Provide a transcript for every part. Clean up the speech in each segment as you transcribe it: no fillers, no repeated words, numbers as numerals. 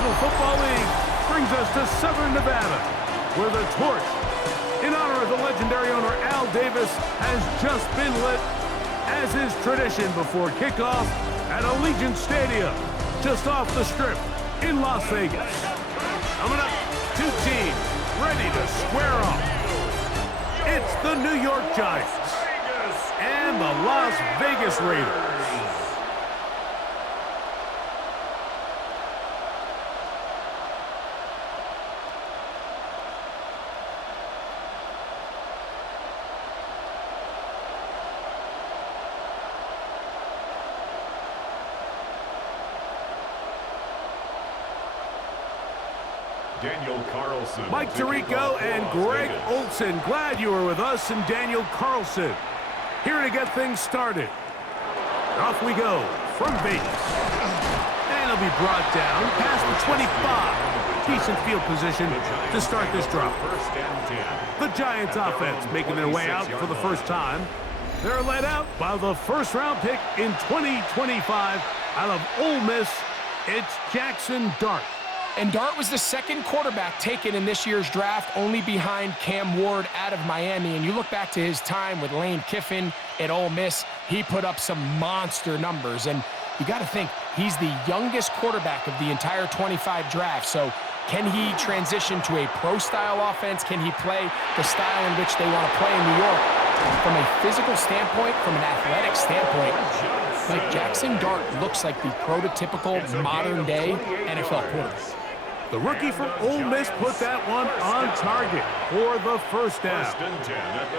National Football League brings us to Southern Nevada, where the torch, in honor of the legendary owner Al Davis, has just been lit, as is tradition before kickoff at Allegiant Stadium, just off the Strip in Las Vegas. Coming up, two teams ready to square off. It's the New York Giants and the Las Vegas Raiders. Mike Tirico and Greg Olson, glad you were with us, and Daniel Carlson here to get things started. Off we go from Vegas. And it'll be brought down past the 25. Decent field position to start this drive. The Giants offense making their way out for the first time. They're led out by the first-round pick in 2025 out of Ole Miss. It's Jackson Dart. And Dart was the second quarterback taken in this year's draft, only behind Cam Ward out of Miami. And you look back to his time with Lane Kiffin at Ole Miss, he put up some monster numbers. And you got to think, he's the youngest quarterback of the entire 25 draft. So can he transition to a pro-style offense? Can he play the style in which they want to play in New York? From a physical standpoint, from an athletic standpoint, like Jackson Dart looks like the prototypical modern-day NFL quarterback. The rookie from Ole Miss put that one on target for the first down.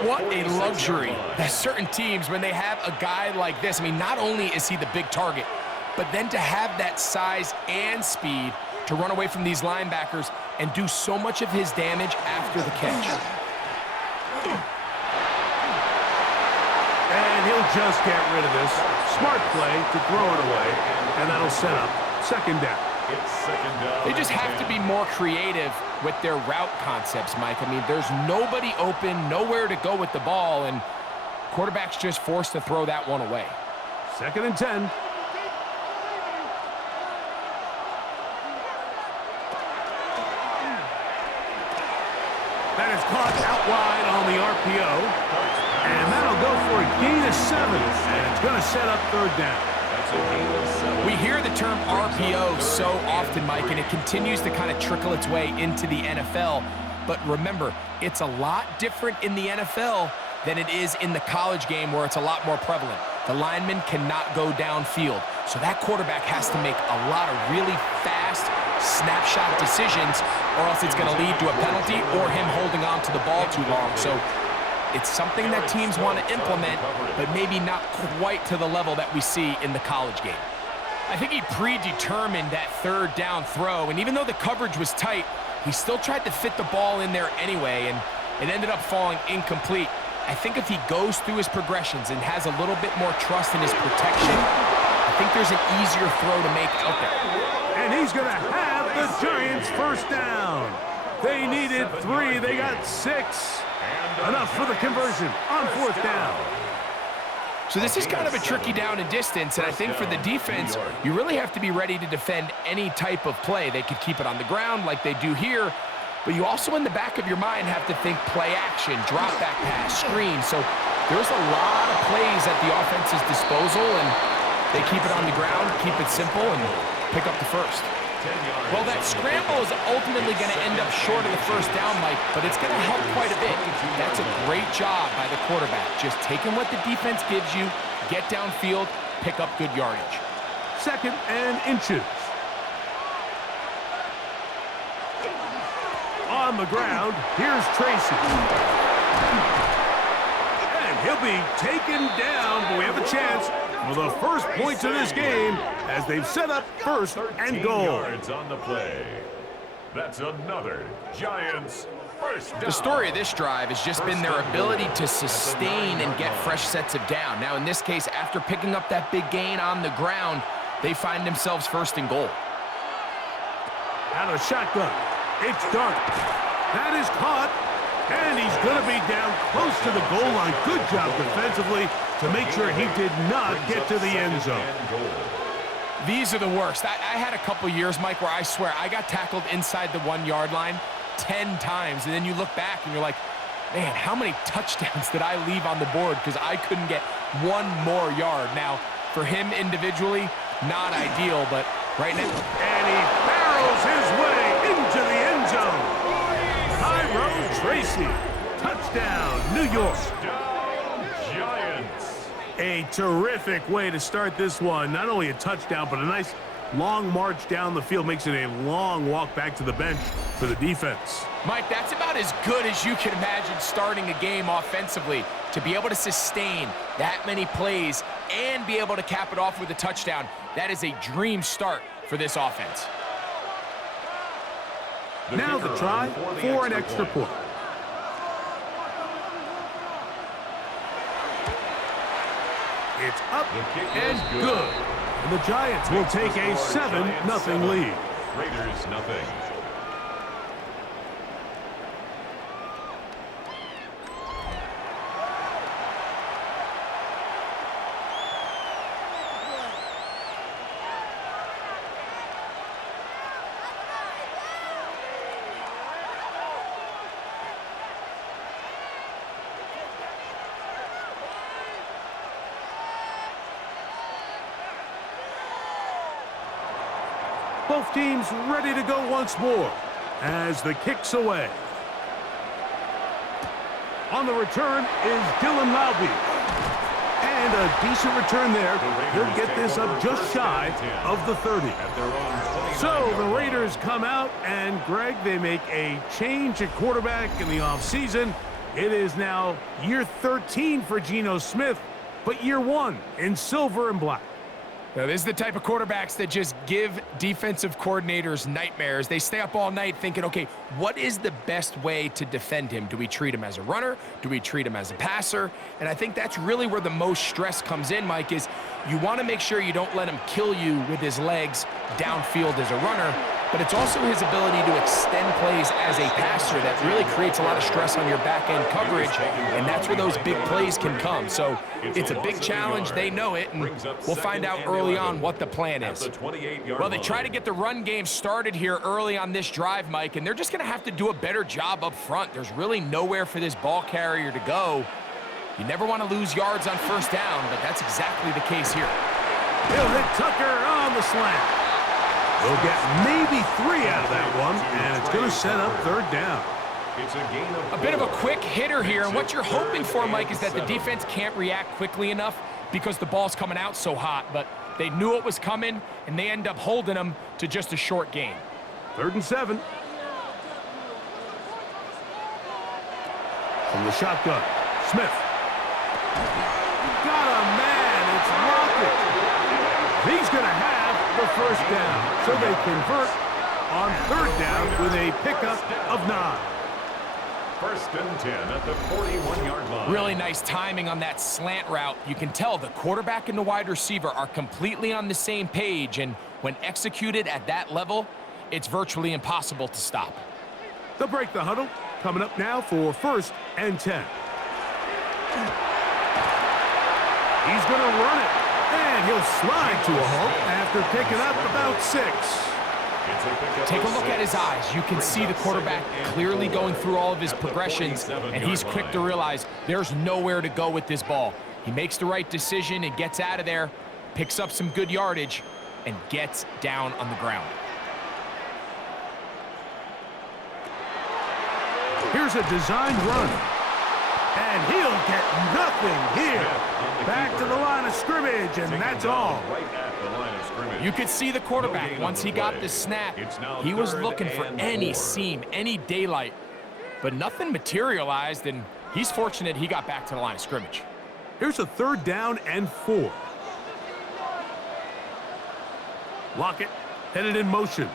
What a luxury that certain teams, when they have a guy like this, I mean, not only is he the big target, but then to have that size and speed to run away from these linebackers and do so much of his damage after the catch. And he'll just get rid of this. Smart play to throw it away, and that'll set up second down. They just have to be more creative with their route concepts, Mike. I mean, there's nobody open, nowhere to go with the ball, and quarterback's just forced to throw that one away. Second and 10. That is caught out wide on the RPO. And that'll go for a gain of 7. And it's going to set up third down. We hear the term RPO so often, Mike, and it continues to kind of trickle its way into the NFL. But remember, it's a lot different in the NFL than it is in the college game, where it's a lot more prevalent. The lineman cannot go downfield. So that quarterback has to make a lot of really fast snapshot decisions, or else it's going to lead to a penalty or him holding on to the ball too long. So it's something that teams want to implement, but maybe not quite to the level that we see in the college game. I think he predetermined that third down throw, and even though the coverage was tight, he still tried to fit the ball in there anyway, and it ended up falling incomplete. I think if he goes through his progressions and has a little bit more trust in his protection, I think there's an easier throw to make out there. And he's going to have the Giants first down. They needed 3, they got 6. Enough for the conversion on fourth down. So this is kind of a tricky down and distance, and I think for the defense, you really have to be ready to defend any type of play. They could keep it on the ground like they do here, but you also in the back of your mind have to think play action, drop back pass, screen. So there's a lot of plays at the offense's disposal, and they keep it on the ground, keep it simple, and pick up the first. Well, that scramble is ultimately going to end up short of the first down, Mike, but it's going to help quite a bit. That's a great job by the quarterback, just taking what the defense gives you, get downfield, pick up good yardage. Second and inches. On the ground, here's Tracy. And he'll be taken down, but we have a chance for the first points of this game as they've set up first and goal. Yards on the play. That's another Giants first down. The story of this drive has just been their ability to sustain and get fresh sets of down. Now, in this case, after picking up that big gain on the ground, they find themselves first and goal. Out of shotgun, it's Dart. That is caught, and he's going to be down close to the goal line. Good job defensively to make sure he did not get to the end zone. These are the worst. I had a couple years, Mike, where I swear I got tackled inside the 1 yard line 10 times, and then you look back and you're like, man, how many touchdowns did I leave on the board because I couldn't get one more yard? Now, for him individually, not ideal, but right now. And he barrels his way into the end zone. Tyrone Tracy, touchdown, New York. Touchdown, Giants. A terrific way to start this one. Not only a touchdown, but a nice long march down the field. Makes it a long walk back to the bench for the defense. Mike, that's about as good as you can imagine starting a game offensively. To be able to sustain that many plays and be able to cap it off with a touchdown, that is a dream start for this offense. Now the try for an extra point. It's up and good. And the Giants will take a 7-0 lead. Raiders nothing. Both teams ready to go once more as the kick's away. On the return is Dylan Lowby. And a decent return there. He'll get this up just shy of the 30. So the Raiders come out, and Greg, they make a change at quarterback in the offseason. It is now year 13 for Geno Smith, but year 1 in silver and black. Now, this is the type of quarterbacks that just give defensive coordinators nightmares. They stay up all night thinking, okay, what is the best way to defend him? Do we treat him as a runner? Do we treat him as a passer? And I think that's really where the most stress comes in, Mike, is you want to make sure you don't let him kill you with his legs downfield as a runner, but it's also his ability to extend plays as a passer that really creates a lot of stress on your back-end coverage, and that's where those big plays can come. So it's a big challenge. They know it, and we'll find out early on what the plan is. Well, they try to get the run game started here early on this drive, Mike, and they're just going to have to do a better job up front. There's really nowhere for this ball carrier to go. You never want to lose yards on first down, but that's exactly the case here. He'll hit Tucker on the slant. We'll get maybe 3 out of that one, and it's going to set up third down. It's a gain of 4. A bit of a quick hitter here, and what you're hoping for, Mike, is that the defense can't react quickly enough because the ball's coming out so hot, but they knew it was coming, and they end up holding them to just a short gain. 3rd and 7. From the shotgun, Smith. Got a man, it's Lockett. He's going to have the first down, so they convert on 3rd down with a pickup of 9. 1st and 10 at the 41-yard line. Really nice timing on that slant route. You can tell the quarterback and the wide receiver are completely on the same page, and when executed at that level, it's virtually impossible to stop. They'll break the huddle. Coming up now for 1st and 10. He's going to run it, and he'll slide to a halt after picking up about 6. Take a look at his eyes. You can see the quarterback clearly going through all of his progressions, and he's quick to realize there's nowhere to go with this ball. He makes the right decision and gets out of there, picks up some good yardage, and gets down on the ground. Here's a designed run, and he'll get nothing here. Back to the line of scrimmage, and that's all. You could see the quarterback, once he got the snap, he was looking for any seam, any daylight, but nothing materialized, and he's fortunate he got back to the line of scrimmage. Here's a 3rd down and 4. Lockett headed in motion.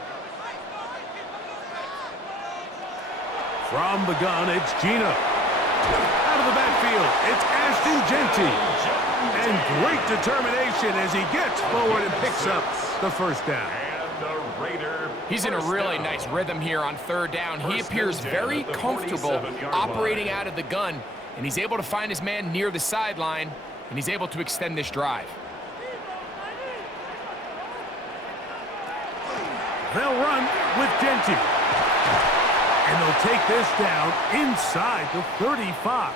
From the gun, it's Geno. Out of the backfield, it's Ashton Genty. And great determination as he gets forward and picks up the 1st down. And the Raider. He's in a really nice rhythm here on 3rd down. He appears very comfortable operating out of the gun, and he's able to find his man near the sideline, and he's able to extend this drive. They'll run with Genty. And they'll take this down inside the 35.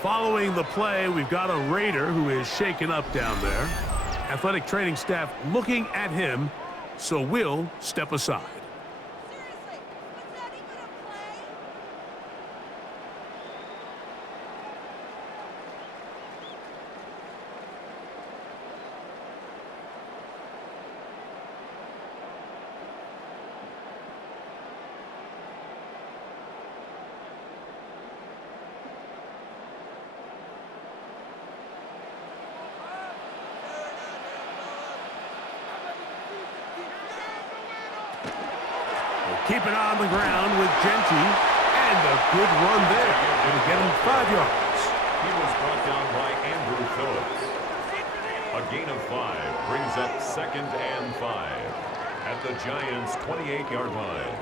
Following the play, we've got a Raider who is shaken up down there. Athletic training staff looking at him, so we'll step aside. Keep it on the ground with Genty, and a good run there. It'll get him 5 yards. He was brought down by Andrew Phillips. A gain of 5 brings up 2nd and 5 at the Giants' 28-yard line.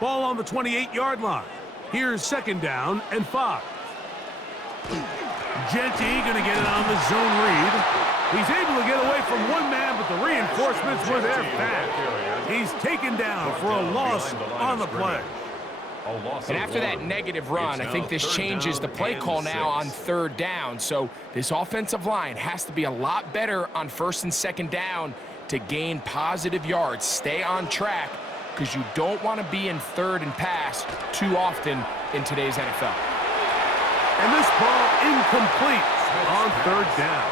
Ball on the 28-yard line. Here's 2nd down and 5. Genty going to get it on the zone read. He's able to get away from one man, but the reinforcements were there fast. He's taken down for a loss on the play. And after that negative run, I think this changes the play call now on 3rd down. So this offensive line has to be a lot better on 1st and 2nd down to gain positive yards. Stay on track, because you don't want to be in 3rd and pass too often in today's NFL. And this ball incomplete on 3rd down.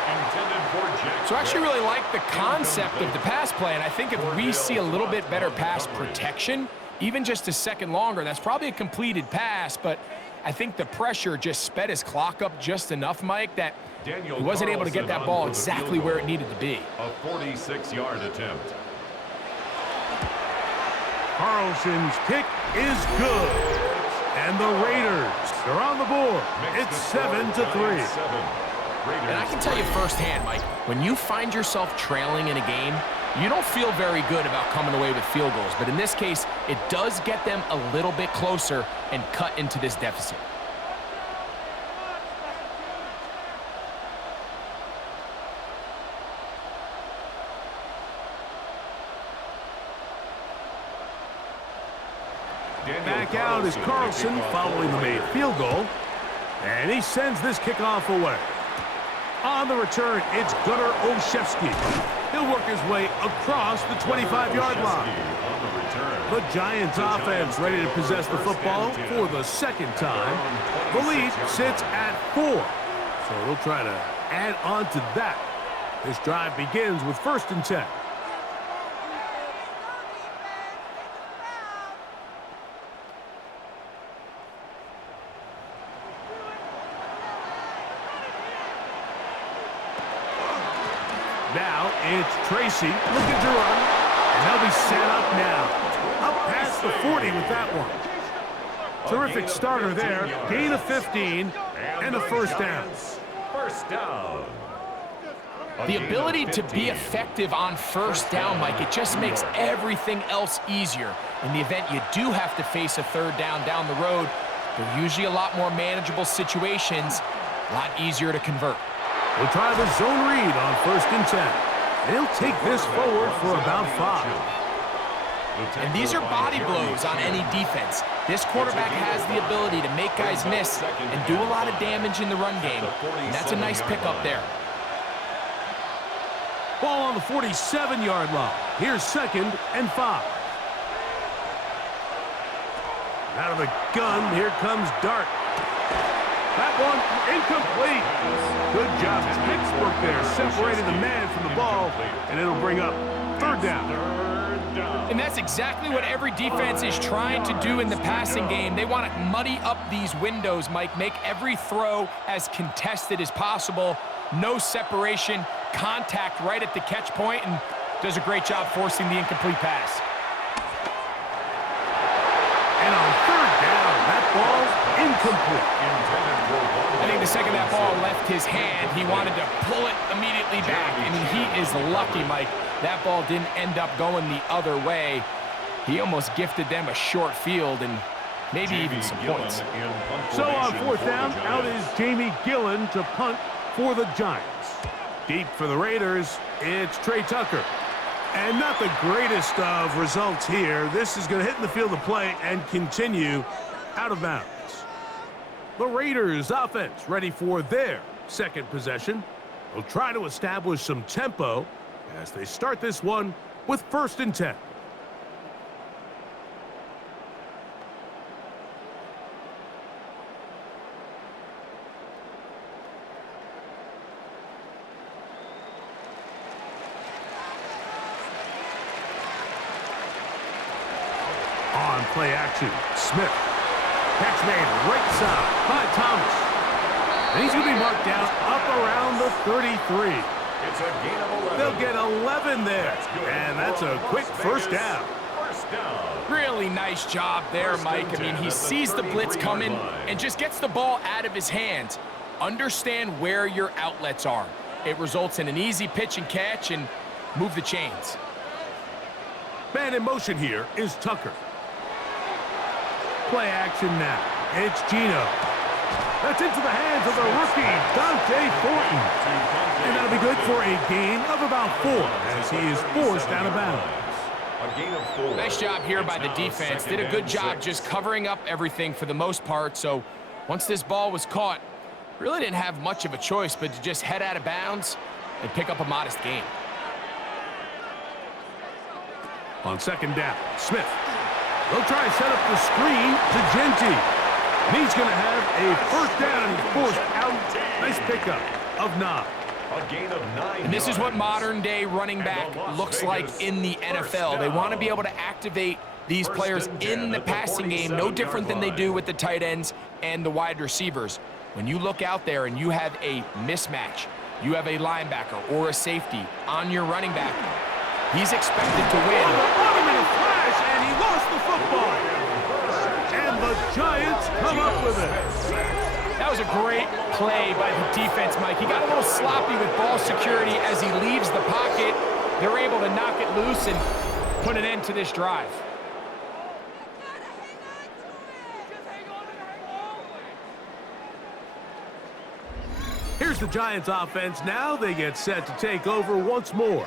So I actually really like the concept of the pass play, and I think if we see a little bit better pass protection, even just a second longer, that's probably a completed pass, but I think the pressure just sped his clock up just enough, Mike, that he wasn't able to get that ball exactly where it needed to be. A 46-yard attempt. Carlson's kick is good. And the Raiders are on the board. It's 7-3. And I can tell you firsthand, Mike, when you find yourself trailing in a game, you don't feel very good about coming away with field goals. But in this case, it does get them a little bit closer and cut into this deficit. Back out is Carlson following the made field goal. And he sends this kickoff away. On the return, it's Gunnar Olszewski. He'll work his way across the 25-yard line. The Giants offense ready to possess the football for the 2nd time. The lead sits at 4. So they'll try to add on to that. This drive begins with 1st and 10. Now it's Tracy looking to run, and they'll be set up now. Up past the 40 with that one. Terrific starter there. Gain of 15 and a 1st down. First down. The ability to be effective on 1st down, Mike, it just makes everything else easier. In the event you do have to face a 3rd down the road, they're usually a lot more manageable situations, a lot easier to convert. We'll try the zone read on 1st and 10. They'll take this forward for about 5. And these are body blows on any defense. This quarterback has the ability to make guys miss and do a lot of damage in the run game. And that's a nice pickup there. Ball on the 47-yard line. Here's 2nd and 5. Out of the gun, here comes Dart. That one incomplete. Good job. Textbook there, separating the man from the ball, and it'll bring up 3rd down. And that's exactly what every defense is trying to do in the passing game. They want to muddy up these windows, Mike, make every throw as contested as possible. No separation, contact right at the catch point, and does a great job forcing the incomplete pass. And on 3rd down, that ball's incomplete. I think the second that ball left his hand, he wanted to pull it immediately back. I mean, he is lucky, Mike. That ball didn't end up going the other way. He almost gifted them a short field and maybe even some points. So on 4th down, out is Jamie Gillen to punt for the Giants. Deep for the Raiders, it's Trey Tucker. And not the greatest of results here. This is going to hit in the field of play and continue out of bounds. The Raiders offense ready for their second possession. They'll try to establish some tempo as they start this one with 1st and 10. On play action, Smith. Catch made right side by Thomas. And he's going to be marked down up around the 33. It's a gain of 11. They'll get 11 there. And that's a quick first down. Really nice job there, Mike. I mean, he sees the blitz coming and just gets the ball out of his hands. Understand where your outlets are. It results in an easy pitch and catch and move the chains. Man in motion here is Tucker. Play action now. It's Gino. That's into the hands of the rookie, Dante Thornton. And that'll be good for a gain of about 4 as he is forced out of bounds. A gain of 4. Nice job here by the defense. Did a good job just covering up everything for the most part. So once this ball was caught, really didn't have much of a choice but to just head out of bounds and pick up a modest gain. On 2nd down, Smith. They'll try to set up the screen to Genty. And he's going to have a 1st down and he's forced out. Nice pickup of 9. A gain of 9. And this is what modern-day running back looks like in the NFL. They want to be able to activate these players in the passing game, no different than they do with the tight ends and the wide receivers. When you look out there and you have a mismatch, you have a linebacker or a safety on your running back, he's expected to win. On him in a flash, and he lost the football. And the Giants come up with it. That was a great play by the defense, Mike. He got a little sloppy with ball security as he leaves the pocket. They're able to knock it loose and put an end to this drive. Here's the Giants offense. Now they get set to take over once more.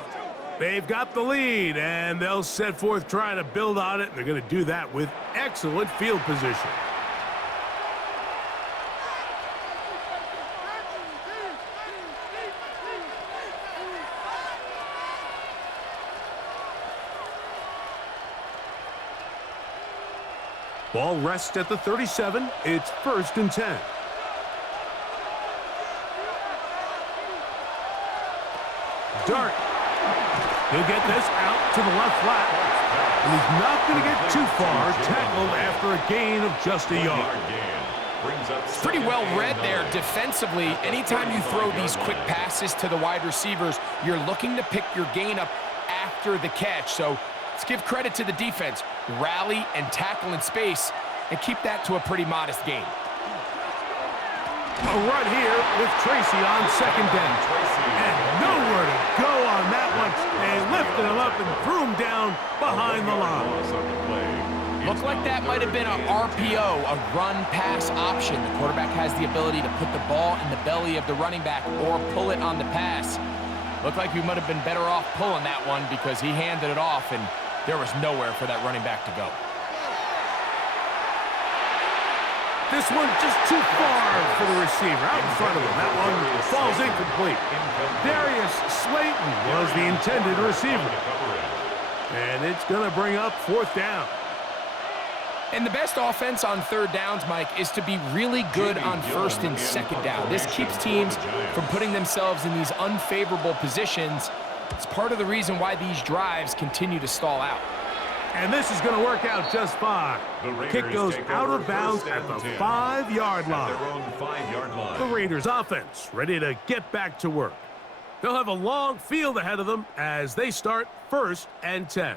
They've got the lead, and they'll set forth trying to build on it. They're going to do that with excellent field position. Ball rests at the 37. It's 1st and 10. Dart. He'll get this out to the left flat. And he's not going to get too far. Tackled after a gain of just a yard. It's pretty well read there defensively. Anytime you throw these quick passes to the wide receivers, you're looking to pick your gain up after the catch. So let's give credit to the defense. Rally and tackle in space and keep that to a pretty modest gain. A run here with Tracy on 2nd down. And nowhere to go on that one. They lifted him up and threw him down behind the line. Looked like that might have been an RPO, a run-pass option. The quarterback has the ability to put the ball in the belly of the running back or pull it on the pass. Looked like we might have been better off pulling that one because he handed it off and there was nowhere for that running back to go. This one just too far for the receiver. Out in front of him. That one falls incomplete. Darius Slayton was the intended receiver. And it's going to bring up 4th down. And the best offense on 3rd downs, Mike, is to be really good on 1st and 2nd down. This keeps teams from putting themselves in these unfavorable positions. It's part of the reason why these drives continue to stall out. And this is going to work out just fine. Kick goes out of bounds at the 5-yard line. The Raiders offense ready to get back to work. They'll have a long field ahead of them as they start 1st and 10.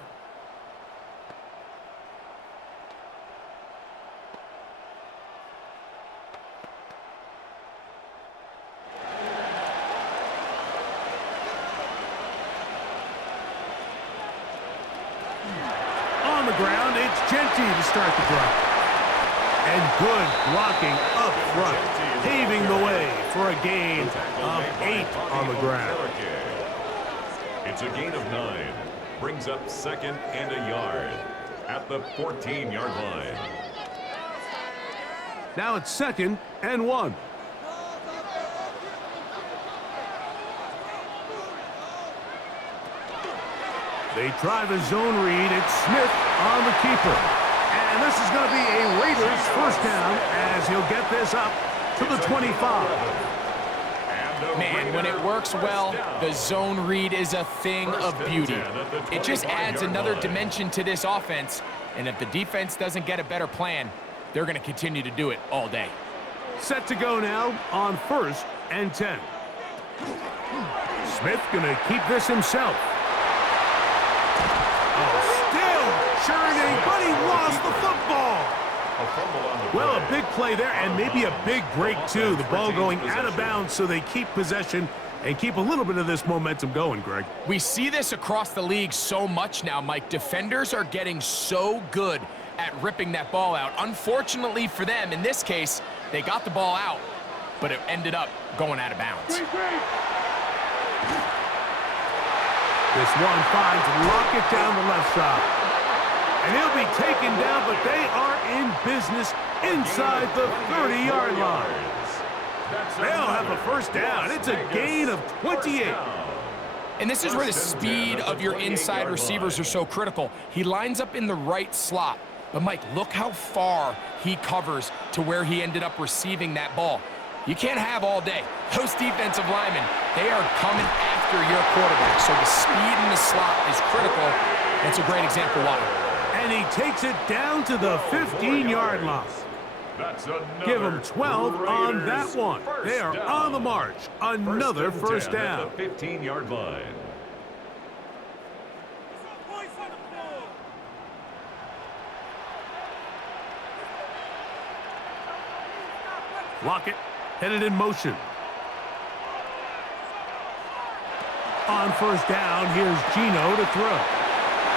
On the ground, it's Genty to start the drive. And good blocking up front, paving the way for a gain of 8 on the ground. It's a gain of 9. Brings up 2nd and a yard at the 14-yard line. Now it's 2nd and 1. They try the zone read. It's Smith on the keeper. And this is going to be a Raiders first down as he'll get this up to the 25. Man, when it works well, the zone read is a thing of beauty. It just adds another dimension to this offense, and if the defense doesn't get a better plan, they're going to continue to do it all day. Set to go now on 1st and 10. Smith going to keep this himself. Churning, but he lost the football. Well, a big play there, and maybe a big break, too. The ball going out of bounds, so they keep possession and keep a little bit of this momentum going, Greg. We see this across the league so much now, Mike. Defenders are getting so good at ripping that ball out. Unfortunately for them, in this case, they got the ball out, but it ended up going out of bounds. This one finds Lockett down the left side. And he'll be taken down, but they are in business inside the 30-yard line. They'll have a first down. It's a gain of 28. And this is where the speed of your inside receivers are so critical. He lines up in the right slot. But, Mike, look how far he covers to where he ended up receiving that ball. You can't have all day. Those defensive linemen, they are coming after your quarterback. So the speed in the slot is critical. That's a great example why. And he takes it down to the 15-yard line. Give him 12 on that one. They are on the march. Another first down. At the 15-yard line. Lockett headed in motion. On first down, here's Gino to throw.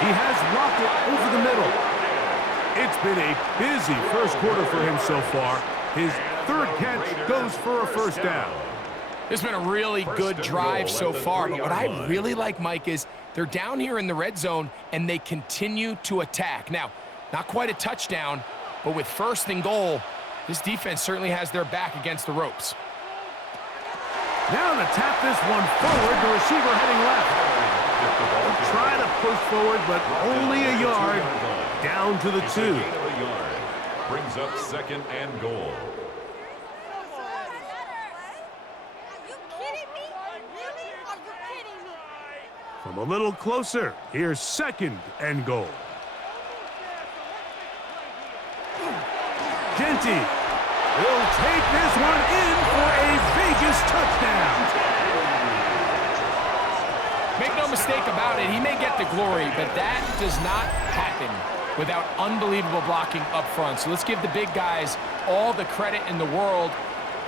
He has Lockett over the middle. It's been a busy first quarter for him so far. His 3rd catch goes for a first down. It's been a really good drive so far, but what I really like, Mike, is they're down here in the red zone, and they continue to attack. Now, not quite a touchdown, but with 1st and goal, this defense certainly has their back against the ropes. Now to tap this one forward, the receiver heading left. They'll try to push forward, but only a yard down to the 2. Brings up 2nd and goal. From a little closer, here's 2nd and goal. Genty will take this one in for a Vegas touchdown. Make no mistake about it, he may get the glory, but that does not happen without unbelievable blocking up front. So let's give the big guys all the credit in the world.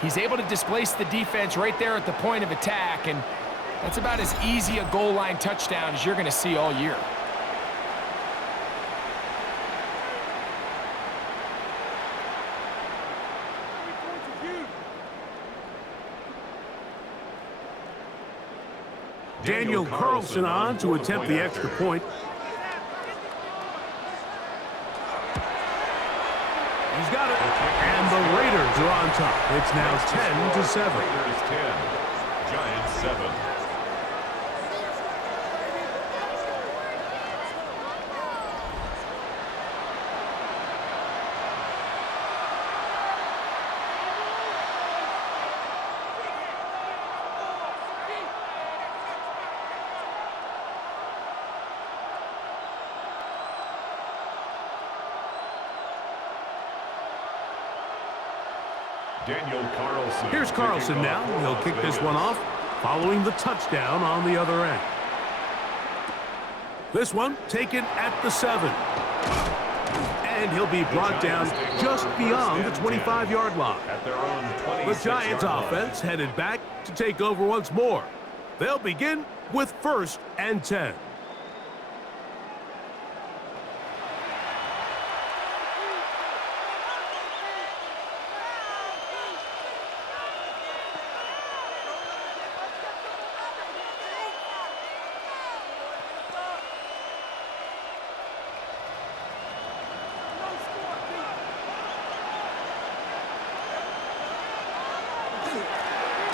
He's able to displace the defense right there at the point of attack, and that's about as easy a goal line touchdown as you're going to see all year. Daniel Carlson on to attempt the extra point. He's got it. And the Raiders are on top. It's now 10-7. Raiders 10, Giants 7. Daniel Carlson. Here's Carlson now. He'll kick this one off following the touchdown on the other end. This one taken at the 7. And he'll be brought down just beyond the 25-yard line. At their own 26-yard The Giants offense headed back to take over once more. They'll begin with 1st and 10.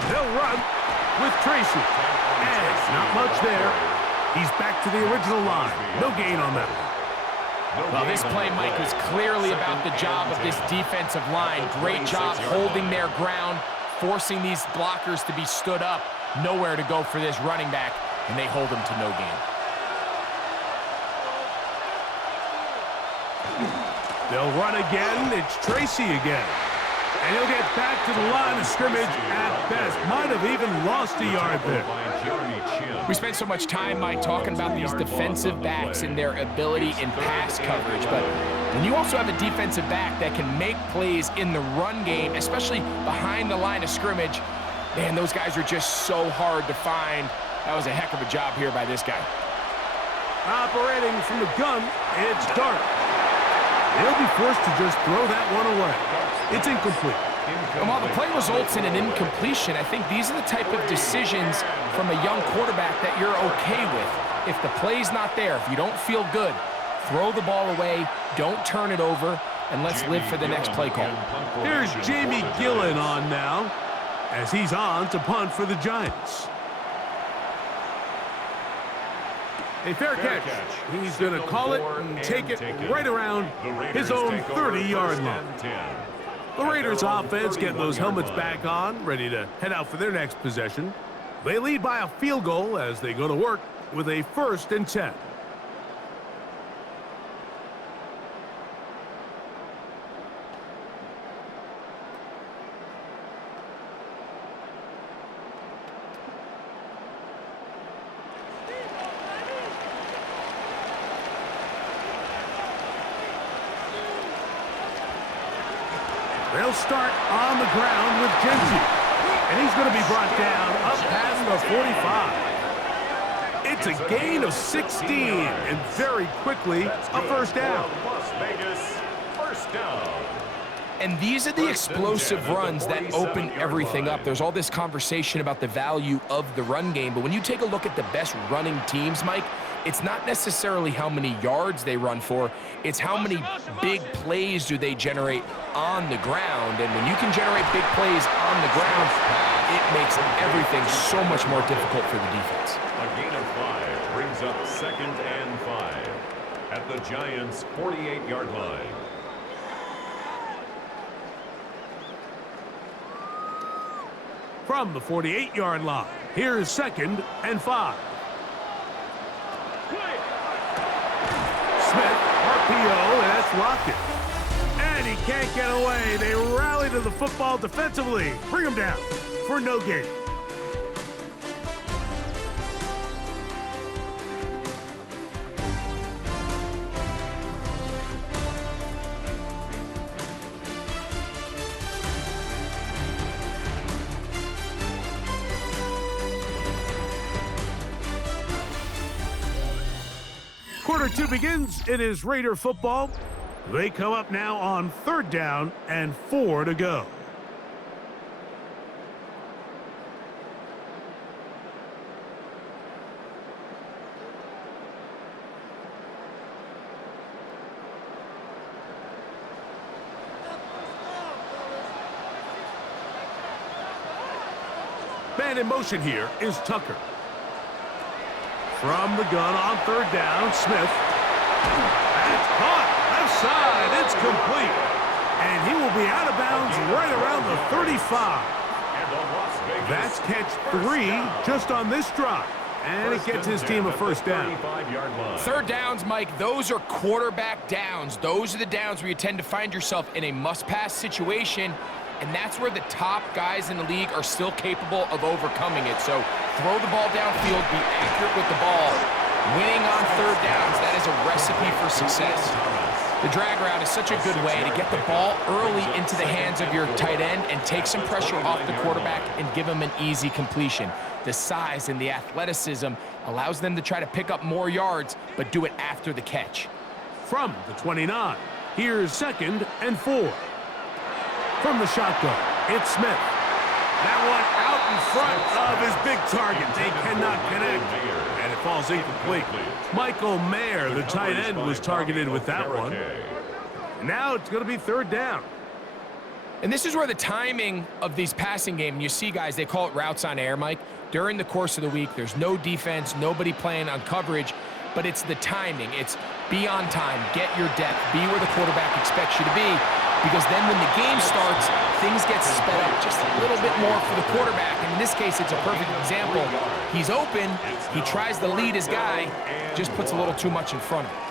They'll run with Tracy. And not much there. He's back to the original line. No gain on that one. Well, this play, Mike, was clearly about the job of this defensive line. Great job holding their ground, forcing these blockers to be stood up. Nowhere to go for this running back, and they hold him to no gain. They'll run again. It's Tracy again. And he'll get back to the line of scrimmage at best. Might have even lost a yard there. We spent so much time, Mike, talking about these defensive backs and their ability in pass coverage. But when you also have a defensive back that can make plays in the run game, especially behind the line of scrimmage, man, those guys are just so hard to find. That was a heck of a job here by this guy. Operating from the gun, it's Dart. He'll be forced to just throw that one away. It's incomplete. And while the play results in an incompletion, I think these are the type of decisions from a young quarterback that you're okay with. If the play's not there, if you don't feel good, throw the ball away, don't turn it over, and let's live for the next play call. Here's Jamie Gillen on now, as he's on to punt for the Giants. A fair catch. He's going to call it and take it right around his own 30-yard line. The Raiders offense getting those helmets back on, ready to head out for their next possession. They lead by a field goal as they go to work with a 1st and 10. They'll start on the ground with Genji. And he's going to be brought down up past the 45. It's a gain of 16, and very quickly, a 1st down. Las Vegas, 1st down. And these are the explosive runs that open everything up. There's all this conversation about the value of the run game, but when you take a look at the best running teams, Mike, it's not necessarily how many yards they run for, it's how many big plays do they generate on the ground. And when you can generate big plays on the ground, it makes everything so much more difficult for the defense. A gain of 5 brings up 2nd and 5 at the Giants' 48-yard line. From the 48-yard line, here's 2nd and 5. Smith, RPO, and that's Lockett. And he can't get away. They rally to the football defensively. Bring him down for no gain. Quarter 2 begins. It is Raider football. They come up now on 3rd down and 4 to go. Man in motion here is Tucker. From the gun on 3rd down, Smith. That's caught. Left side. It's complete. And he will be out of bounds right around the 35. That's catch 3 just on this drive. And it gets his team a 1st down. 3rd downs, Mike, those are quarterback downs. Those are the downs where you tend to find yourself in a must-pass situation. And that's where the top guys in the league are still capable of overcoming it. So throw the ball downfield, be accurate with the ball. Winning on 3rd downs, that is a recipe for success. The drag route is such a good way to get the ball early into the hands of your tight end and take some pressure off the quarterback and give him an easy completion. The size and the athleticism allows them to try to pick up more yards, but do it after the catch. From the 29, here's 2nd and 4. From the shotgun, it's Smith. That one out in front of his big target. They cannot connect, and it falls incomplete. Michael Mayer, the tight end, was targeted with that one. And now it's going to be 3rd down. And this is where the timing of these passing game, you see guys, they call it routes on air, Mike. During the course of the week, there's no defense, nobody playing on coverage, but it's the timing. It's be on time, get your depth, be where the quarterback expects you to be, because then when the game starts, things get sped up just a little bit more for the quarterback. And in this case, it's a perfect example. He's open, he tries to lead his guy, just puts a little too much in front of him.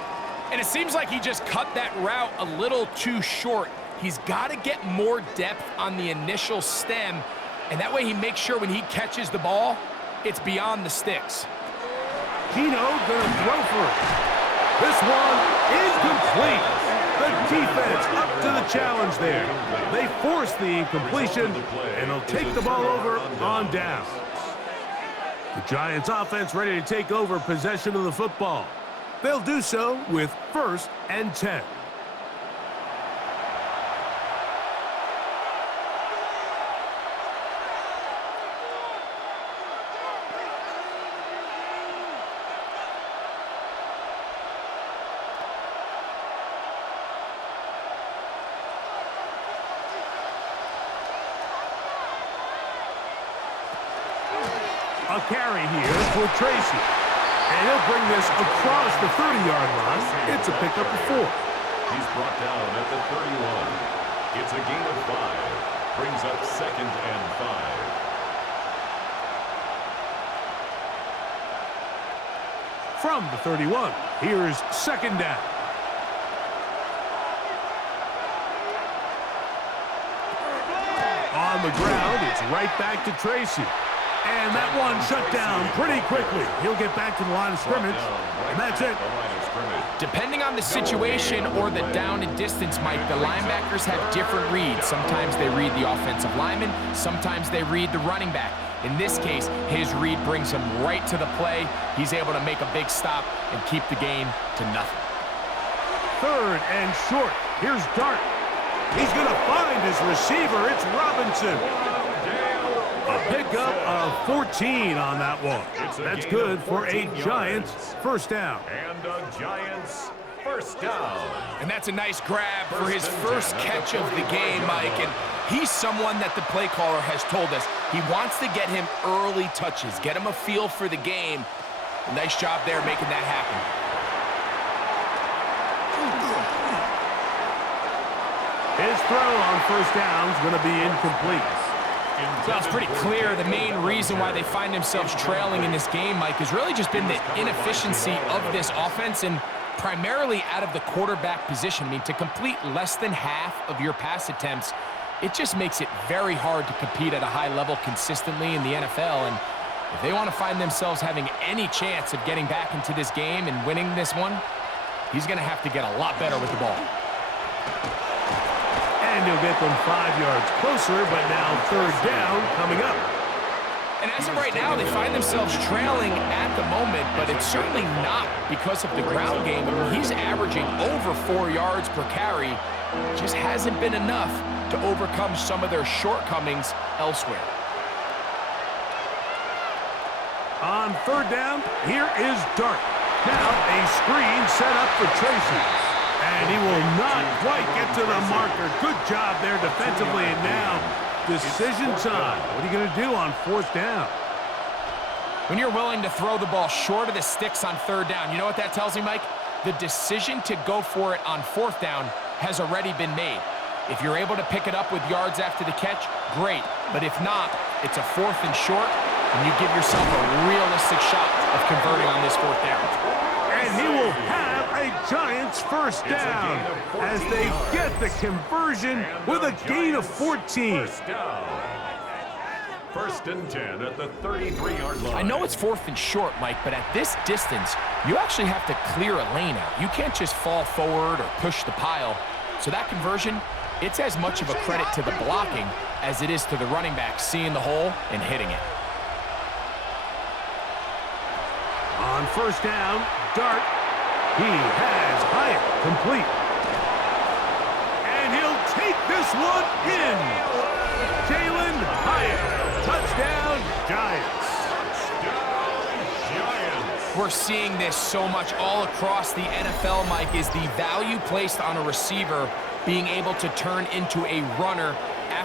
And it seems like he just cut that route a little too short. He's got to get more depth on the initial stem, and that way he makes sure when he catches the ball, it's beyond the sticks. Gino gonna throw for it. This one is complete. The defense up to the challenge there. They force the incompletion, and they'll take the ball over on down. The Giants offense ready to take over possession of the football. They'll do so with 1st and 10. A carry here for Tracy. And he'll bring this across the 30-yard line. It's a pickup of 4. He's brought down at the 31. It's a gain of 5. Brings up 2nd and 5. From the 31, here's 2nd down. On the ground, it's right back to Tracy. And that one shut down pretty quickly. He'll get back to the line of scrimmage, and that's it. Depending on the situation or the down and distance, Mike, the linebackers have different reads. Sometimes they read the offensive lineman, sometimes they read the running back. In this case, his read brings him right to the play. He's able to make a big stop and keep the game to nothing. 3rd and short. Here's Dart. He's going to find his receiver. It's Robinson. A pickup of 14 on that one. That's good for a Giants 1st down. And a Giants 1st down. And that's a nice grab for his first catch of the game, Mike. And he's someone that the play caller has told us he wants to get him early touches, get him a feel for the game. A nice job there making that happen. His throw on 1st down is going to be incomplete. Well, it's pretty clear the main reason why they find themselves trailing in this game, Mike, has really just been the inefficiency of this offense and primarily out of the quarterback position. I mean, to complete less than half of your pass attempts, it just makes it very hard to compete at a high level consistently in the NFL. And if they want to find themselves having any chance of getting back into this game and winning this one, he's going to have to get a lot better with the ball. And he'll get them 5 yards closer, but now 3rd down coming up. And as of right now, they find themselves trailing at the moment, but it's certainly not because of the ground game. I mean, he's averaging over 4 yards per carry. Just hasn't been enough to overcome some of their shortcomings elsewhere. On 3rd down, here is Dart. Now a screen set up for Tracy. And he will not quite get to the marker. Good job there defensively. And now, decision time. What are you going to do on 4th down? When you're willing to throw the ball short of the sticks on 3rd down, you know what that tells me, Mike? The decision to go for it on 4th down has already been made. If you're able to pick it up with yards after the catch, great. But if not, it's a 4th and short, and you give yourself a realistic shot of converting on this 4th down. And he will have a Giants 1st down as they get the conversion with a gain of 14. 1st and 10 at the 33-yard line. I know it's 4th and short, Mike, but at this distance, you actually have to clear a lane out. You can't just fall forward or push the pile. So that conversion, it's as much of a credit to the blocking as it is to the running back seeing the hole and hitting it. On 1st down, Dart. He has Hyatt complete. And he'll take this one in. Jalen Hyatt. Touchdown, Giants. We're seeing this so much all across the NFL, Mike, is the value placed on a receiver being able to turn into a runner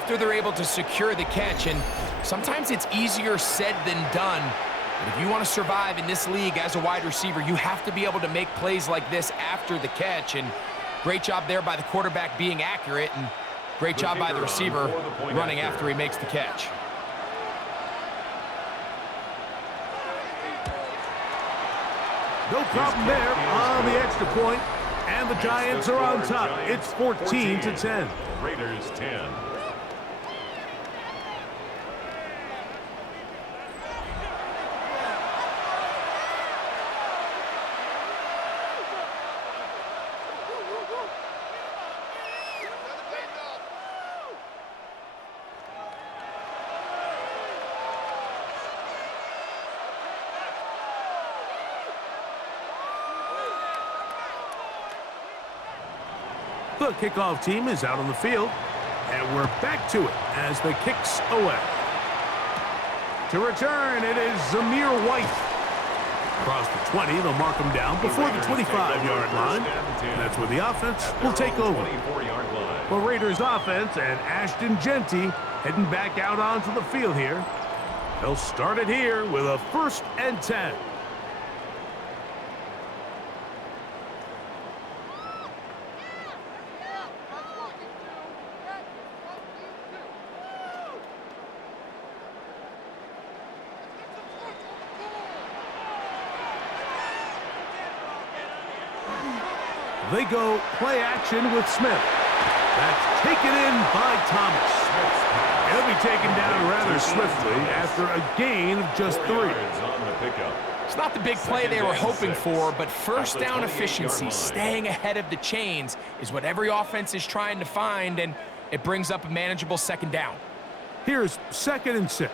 after they're able to secure the catch. And sometimes it's easier said than done. But if you want to survive in this league as a wide receiver, you have to be able to make plays like this after the catch. And great job there by the quarterback being accurate, and great job by the receiver running after he makes the catch. No problem there on the extra point, and the Giants are on top. It's 14-10. Raiders 10. The kickoff team is out on the field, and we're back to it as the kicks away. To return, it is Zamir White. Across the 20, they'll mark him down before the 25-yard line. And that's where the offense will take over. The Raiders offense and Ashton Genty heading back out onto the field here. They'll start it here with a 1st and 10. They go play action with Smith. That's taken in by Thomas. He'll be taken down rather swiftly after a gain of just 3. It's not the big play they were hoping for, but first down efficiency, staying ahead of the chains, is what every offense is trying to find, and it brings up a manageable 2nd down. Here's 2nd and 6.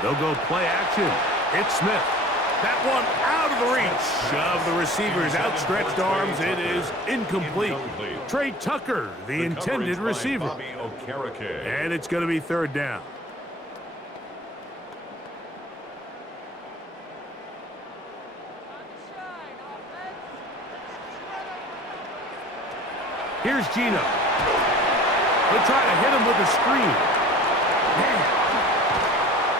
They'll go play action. It's Smith. That one out of the reach of the receiver's outstretched arms. It is incomplete. Trey Tucker, the intended receiver. And it's going to be 3rd down. Here's Gino. They try to hit him with a screen. Man.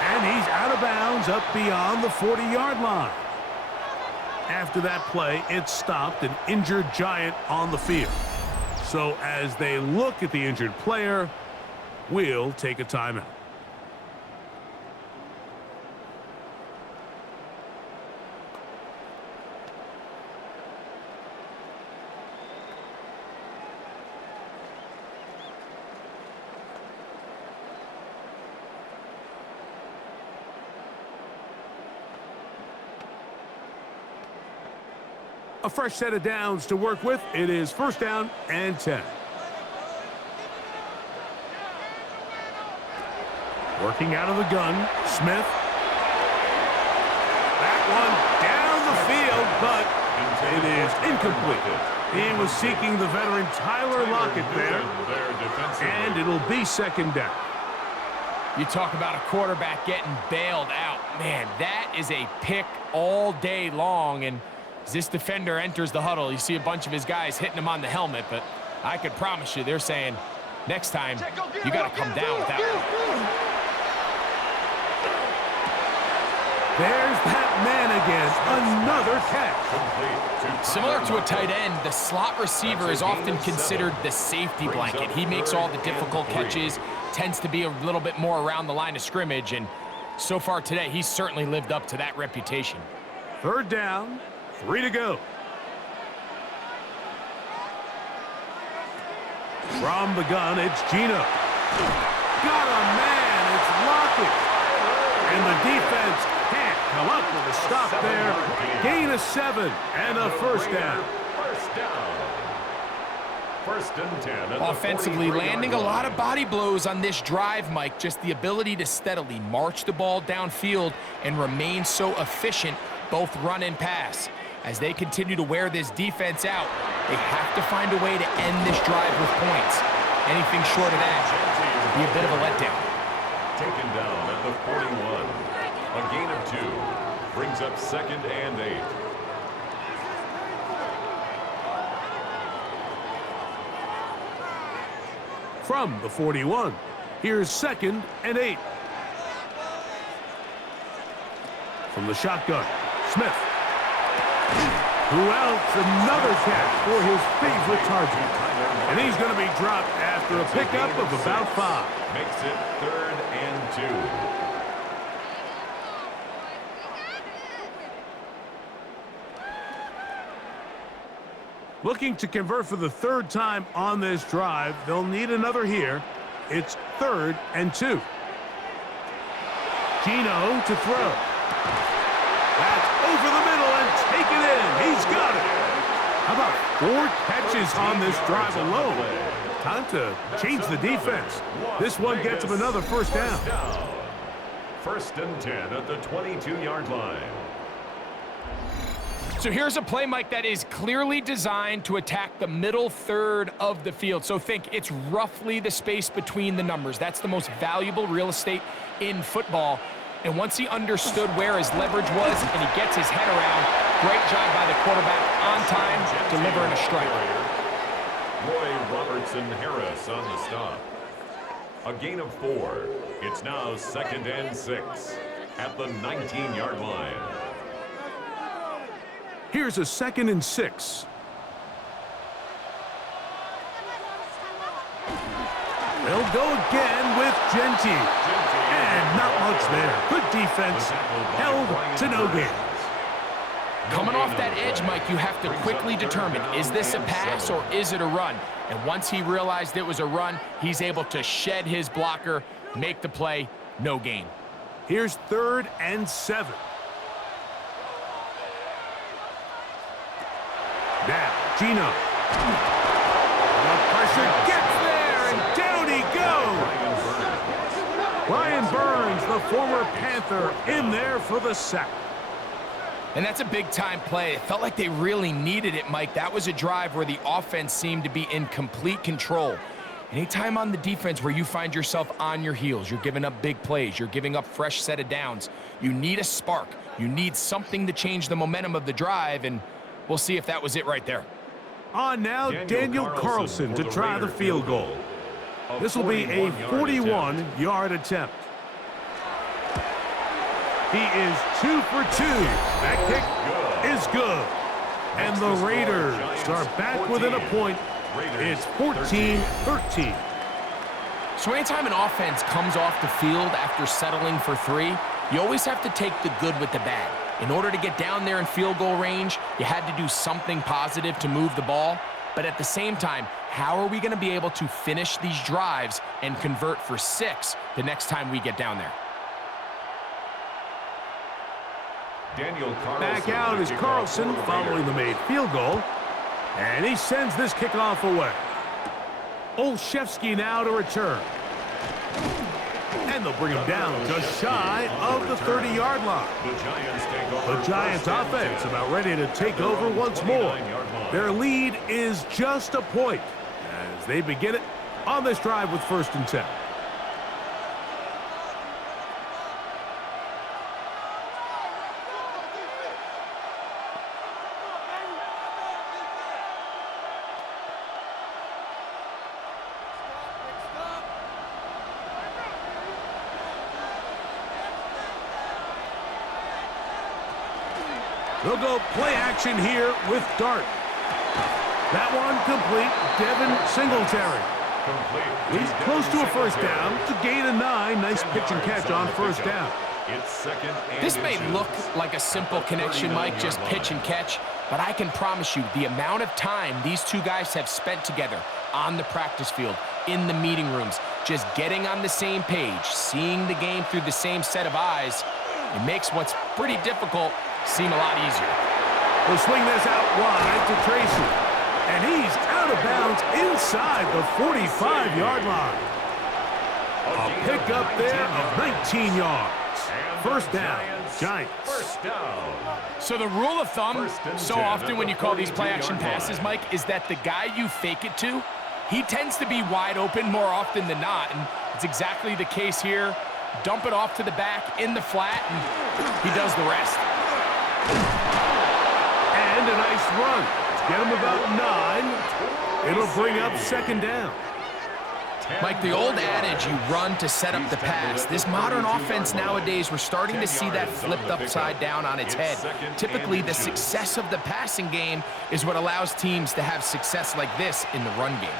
And he's out of bounds up beyond the 40-yard line. After that play, it stopped an injured Giant on the field. So as they look at the injured player, we'll take a timeout. A fresh set of downs to work with. It is 1st down and 10. Working out of the gun, Smith. That one down the field, but it is incomplete. He was seeking the veteran Tyler Lockett there, and it'll be 2nd down. You talk about a quarterback getting bailed out. Man, that is a pick all day long, and as this defender enters the huddle, you see a bunch of his guys hitting him on the helmet, but I could promise you they're saying, next time, you got to come down with that one. There's that man again, another catch. Similar to a tight end, the slot receiver is often considered the safety blanket. He makes all the difficult catches, tends to be a little bit more around the line of scrimmage, and so far today, he's certainly lived up to that reputation. 3rd down. 3 to go. From the gun, it's Gino. Got a man, it's Lockett. And the defense can't come up with a stop there. Gain of 7 and a 1st down. 1st and 10. Offensively, landing a lot of body blows on this drive, Mike. Just the ability to steadily march the ball downfield and remain so efficient, both run and pass. As they continue to wear this defense out, they have to find a way to end this drive with points. Anything short of that would be a bit of a letdown. Taken down at the 41. A gain of 2. Brings up 2nd and 8. from the 41. Here's 2nd and 8. From the shotgun, Smith. Who else? Another catch for his favorite target. And he's going to be dropped after a pickup of about 5. Makes it 3rd and 2. Looking to convert for the 3rd time on this drive. They'll need another here. It's 3rd and 2. Gino to throw. That's over the middle and taken in. He's got it. How about 4 catches on this drive alone? Time to change the defense. This one gets him another first down. 1st and 10 at the 22-yard line. So here's a play, Mike, that is clearly designed to attack the middle 3rd of the field. So think it's roughly the space between the numbers. That's the most valuable real estate in football. And once he understood where his leverage was and he gets his head around, great job by the quarterback on time, delivering a strike. Roy Robertson-Harris on the stop. A gain of 4. It's now 2nd and 6 at the 19-yard line. Here's a 2nd and 6. They'll go again with Genty. And not much there. Good defense. Held to no gain. Coming off that edge, Mike, you have to quickly determine, is this a pass or is it a run? And once he realized it was a run, he's able to shed his blocker, make the play, no gain. Here's 3rd and 7. Now, Gino. The pressure gets there, and down he goes. Brian Burns, the former Panther, in there for the sack. And that's a big-time play. It felt like they really needed it, Mike. That was a drive where the offense seemed to be in complete control. Anytime on the defense where you find yourself on your heels, you're giving up big plays, you're giving up fresh set of downs, you need a spark. You need something to change the momentum of the drive, and we'll see if that was it right there. On now, Daniel Carlson to try the field goal. This will be a 41-yard attempt. He is 2 for 2. That kick is good. And the Raiders are back within a point. It's 14-13. So anytime an offense comes off the field after settling for 3, you always have to take the good with the bad. In order to get down there in field goal range, you had to do something positive to move the ball. But at the same time, how are we going to be able to finish these drives and convert for 6 the next time we get down there? Back out is Carlson following the made field goal. And he sends this kickoff away. Olszewski now to return. And they'll bring him down just shy of the 30-yard line. The Giants offense about ready to take over once more. Their lead is just a point as they begin it on this drive with 1st and 10. They'll go play action here with Dart. That one complete. Devin Singletary. He's close to a first down. To gain a 9. Nice pitch and catch on first down. This may look like a simple connection, Mike, just pitch and catch, but I can promise you the amount of time these two guys have spent together on the practice field, in the meeting rooms, just getting on the same page, seeing the game through the same set of eyes, it makes what's pretty difficult seem a lot easier. We'll swing this out wide to Tracy. And he's out of bounds inside the 45-yard line. A pickup there of 19 yards. First down, Giants. So the rule of thumb, so often when you call these play-action passes, Mike, is that the guy you fake it to, he tends to be wide open more often than not, and it's exactly the case here. Dump it off to the back in the flat, and he does the rest. And a nice run. Get him about 9. It'll bring up second down. Mike, the old adage, you run to set up the pass. This modern offense nowadays, we're starting to see that flipped upside down on its head. Typically, the success of the passing game is what allows teams to have success like this in the run game.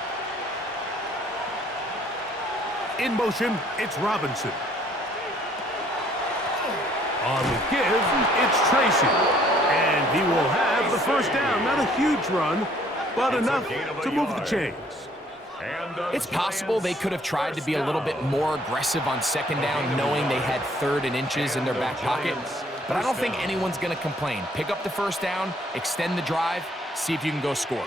In motion, it's Robinson. On the give, it's Tracy. And he will have the first down. Not a huge run, but enough to move the chains. It's possible they could have tried to be a little bit more aggressive on second down, knowing they had 3rd and inches in their back pocket. But I don't think anyone's going to complain. Pick up the first down, extend the drive, see if you can go score.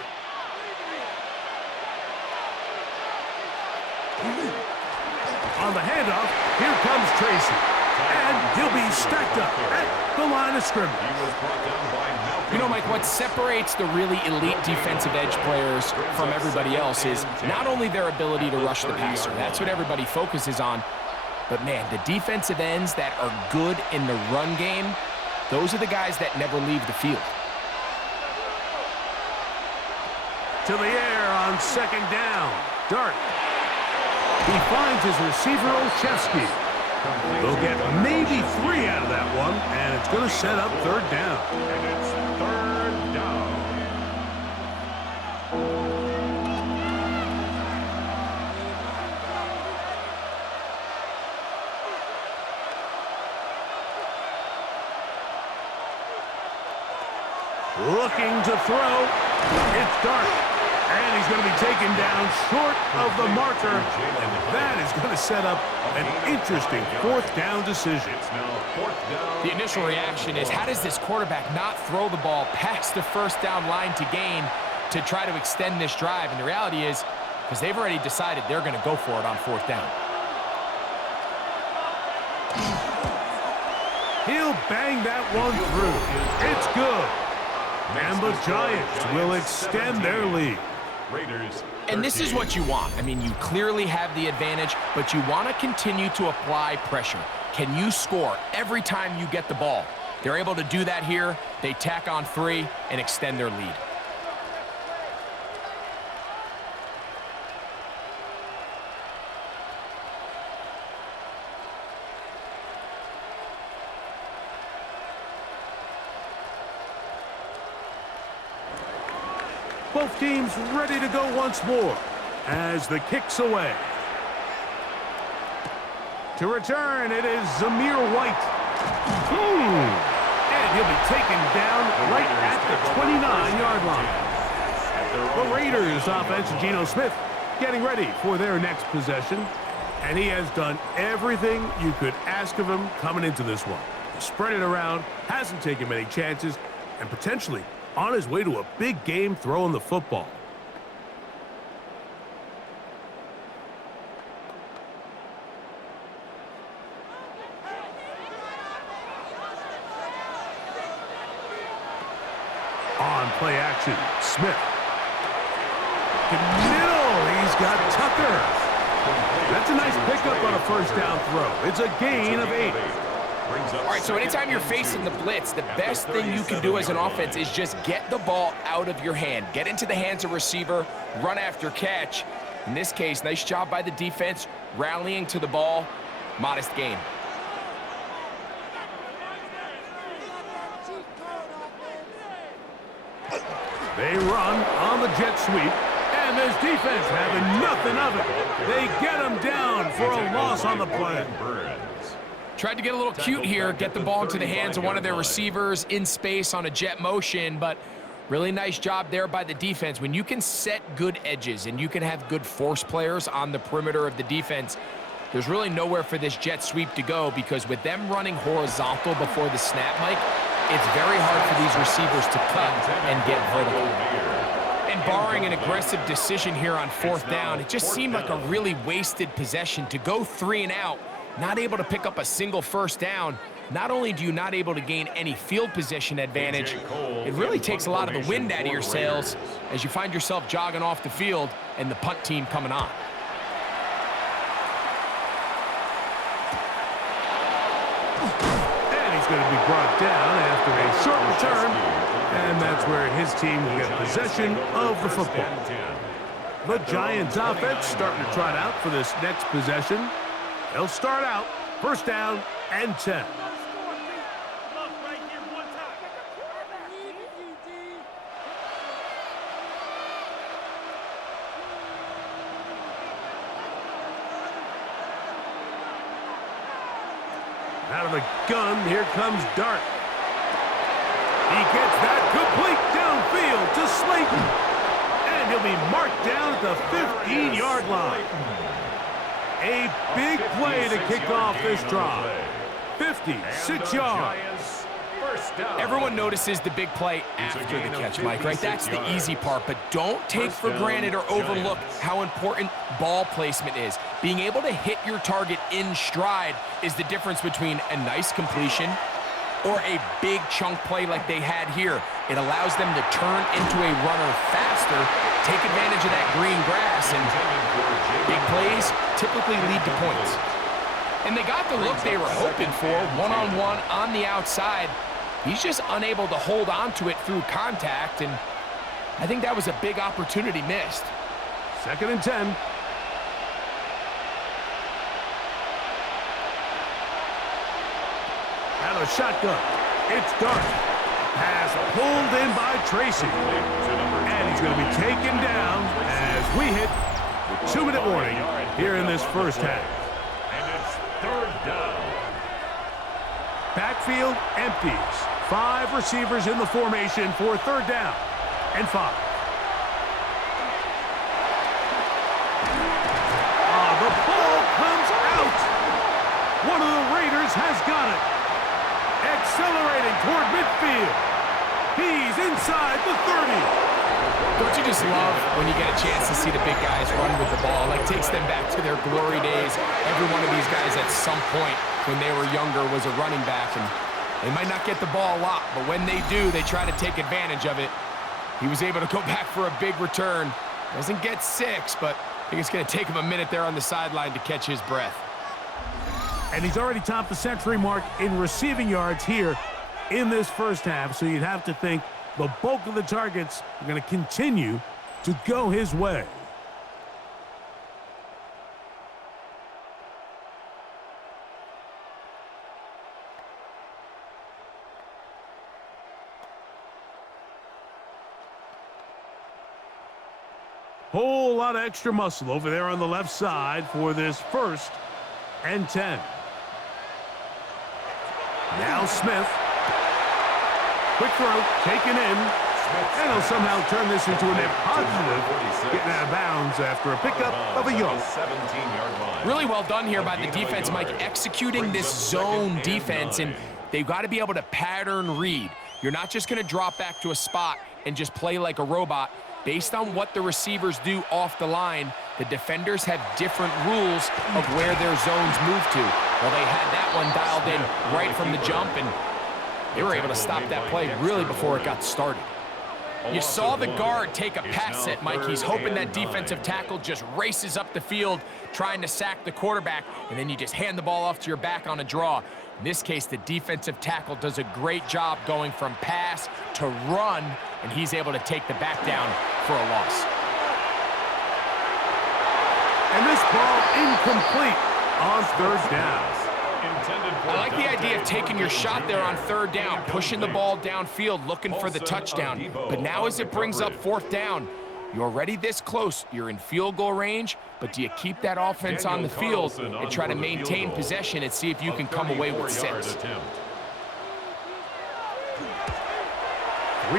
On the handoff, here comes Tracy. And he'll be stacked up at the line of scrimmage. You know, Mike, what separates the really elite defensive edge players from everybody else is not only their ability to rush the passer. That's what everybody focuses on. But, man, the defensive ends that are good in the run game, those are the guys that never leave the field. To the air on second down. Dart. He finds his receiver, Olszewski. They'll get maybe 3 out of that one, and it's going to set up 3rd down. And it's 3rd down. Looking to throw. It's Dart. And he's going to be taken down short of the marker. And that is going to set up an interesting 4th down decision. It's now 4th down. The initial reaction is, how does this quarterback not throw the ball past the first down line to gain to try to extend this drive? And the reality is, because they've already decided they're going to go for it on 4th down. He'll bang that one through. It's good. And the Giants will extend their lead. And this is what you want. I mean, you clearly have the advantage, but you want to continue to apply pressure. Can you score every time you get the ball? They're able to do that here. They tack on 3 and extend their lead. Both teams ready to go once more as the kick's away. To return, it is Zamir White. And he'll be taken down right at the 29-yard line. The Raiders offense, Geno Smith, getting ready for their next possession. And he has done everything you could ask of him coming into this one. Spread it around, hasn't taken many chances, and potentially on his way to a big game throwing the football. On play action, Smith. The middle, he's got Tucker. That's a nice pickup on a first down throw. It's a gain of 8. All right, so anytime you're facing the blitz, the best thing you can do as an offense is just get the ball out of your hand. Get into the hands of receiver, run after catch. In this case, nice job by the defense, rallying to the ball. Modest gain. They run on the jet sweep, and this defense having nothing of it. They get him down for a loss on the play. Tried to get a little cute here, get the ball into the hands of one of their receivers in space on a jet motion, but really nice job there by the defense. When you can set good edges and you can have good force players on the perimeter of the defense, there's really nowhere for this jet sweep to go, because with them running horizontal before the snap, Mike, it's very hard for these receivers to cut and get vertical. And barring an aggressive decision here on 4th down, it just seemed like a really wasted possession to go 3 and out. Not able to pick up a single first down. Not only do you not able to gain any field position advantage, it really takes a lot of the wind out of your sails as you find yourself jogging off the field and the punt team coming on. And he's going to be brought down after a short return, and that's where his team will get possession of the football. The Giants offense starting to trot out for this next possession. They'll start out first down and 10. Out of the gun, here comes Dart. He gets that complete downfield to Slayton. And he'll be marked down at the 15-yard line. A big play to kick off this drive. 56 yards. Everyone notices the big play after the catch, Mike, right? That's the easy part, but don't take for granted or overlook how important ball placement is. Being able to hit your target in stride is the difference between a nice completion or a big chunk play like they had here. It allows them to turn into a runner faster, take advantage of that green grass, and big plays typically lead to points. And they got the look they were hoping for, one-on-one on the outside. He's just unable to hold on to it through contact, and I think that was a big opportunity missed. Second and 10. Out of the shotgun, it's Dart. Pass pulled in by Tracy. And he's going to be taken down as we hit the 2-minute warning here in this first half. And it's third down. Backfield empties. 5 receivers in the formation for third down and 5. The ball comes out. One of the Raiders has got it. Accelerating toward midfield. He's inside the 30. Don't you just love when you get a chance to see the big guys run with the ball? Like, takes them back to their glory days. Every one of these guys at some point when they were younger was a running back, and they might not get the ball a lot, but when they do, they try to take advantage of it. He was able to go back for a big return. Doesn't get 6, but I think it's going to take him a minute there on the sideline to catch his breath. And he's already topped the century mark in receiving yards here in this first half, so you'd have to think the bulk of the targets are going to continue to go his way. Whole lot of extra muscle over there on the left side for this first and 10. Now Smith. Quick throw, taken in. And he'll somehow turn this into a net positive, getting out of bounds after a pickup of a yard. Really well done here by the defense, Mike, executing this zone defense, and they've got to be able to pattern read. You're not just going to drop back to a spot and just play like a robot. Based on what the receivers do off the line, the defenders have different rules of where their zones move to. Well, they had that one dialed in right from the jump, and they were able to stop that play really before it got started. You saw the guard take a pass set, Mike. He's hoping that defensive tackle just races up the field trying to sack the quarterback, and then you just hand the ball off to your back on a draw. In this case, the defensive tackle does a great job going from pass to run, and he's able to take the back down for a loss. And this ball incomplete on third down. I like the idea of taking your shot there on third down, pushing the ball downfield, looking for the touchdown. But now as it brings up fourth down, you're already this close. You're in field goal range, but do you keep that offense on the field and try to maintain possession and see if you can come away with 6? 3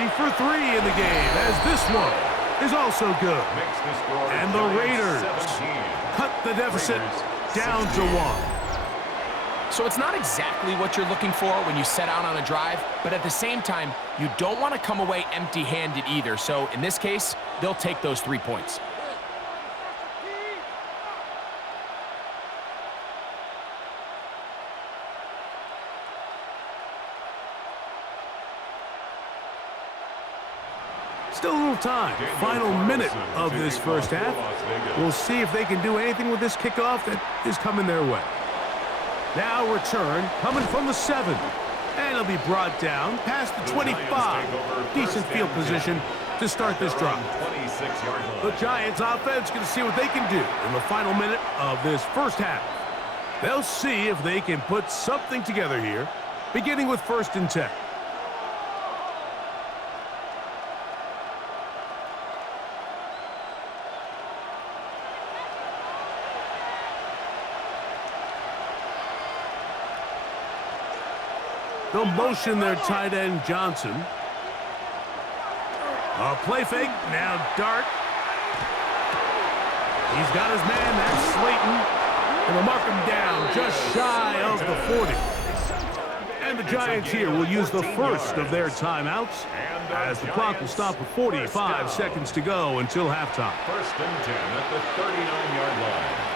for 3 in the game, as this one is also good. And the Raiders cut the deficit down to 1. So it's not exactly what you're looking for when you set out on a drive, but at the same time, you don't want to come away empty-handed either. So in this case, they'll take those 3 points. Still a little time. Final minute of this first half. We'll see if they can do anything with this kickoff that is coming their way. Now return coming from the 7. And it'll be brought down past the 25. decent field position to start this drive. 26-yard line. The Giants offense going to see what they can do in the final minute of this first half. They'll see if they can put something together here, beginning with 1st and 10. They'll motion their tight end, Johnson. A play fake, now Dart. He's got his man, that's Slayton. And they'll mark him down just shy of the 40. And the Giants here will use the first of their timeouts as the clock will stop with 45 seconds to go until halftime. 1st and 10 at the 39-yard line.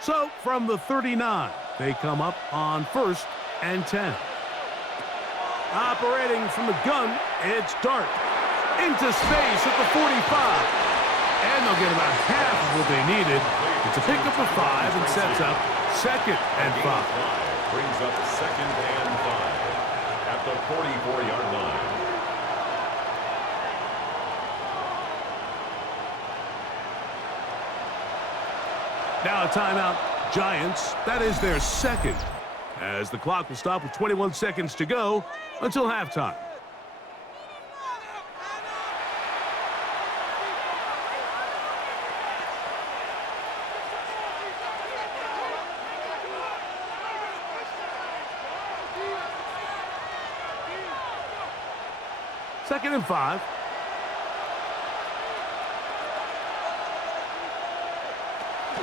So from the 39, they come up on 1st and 10. Operating from the gun, it's Dart. Into space at the 45. And they'll get about half of what they needed. It's a pickup of 5 and sets up 2nd and 5. Brings up 2nd and 5 at the 44-yard line. Now a timeout, Giants. That is their 2nd, as the clock will stop with 21 seconds to go until halftime. Second and 5.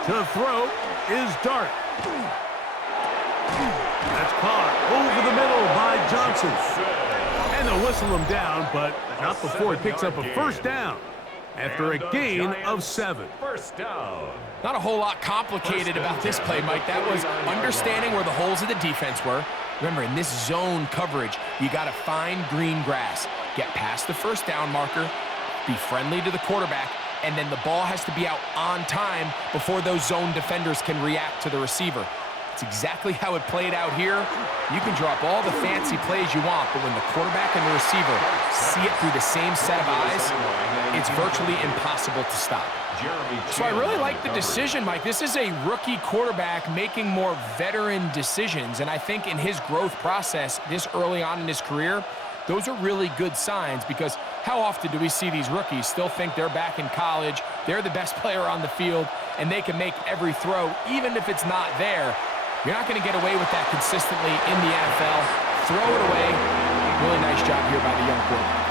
To throw is Dart. That's caught over the middle by Johnson. And they'll whistle him down, but not before he picks up a 1st down after a gain of 7. 1st down. Not a whole lot complicated about this play, Mike. That was understanding where the holes of the defense were. Remember, in this zone coverage, you got to find green grass. Get past the 1st down marker, be friendly to the quarterback, and then the ball has to be out on time before those zone defenders can react to the receiver. It's exactly how it played out here. You can drop all the fancy plays you want, but when the quarterback and the receiver see it through the same set of eyes, it's virtually impossible to stop. So I really like the decision, Mike. This is a rookie quarterback making more veteran decisions, and I think in his growth process this early on in his career, those are really good signs, because how often do we see these rookies still think they're back in college, they're the best player on the field, and they can make every throw, even if it's not there. You're not going to get away with that consistently in the NFL. Throw it away. Really nice job here by the young quarterback.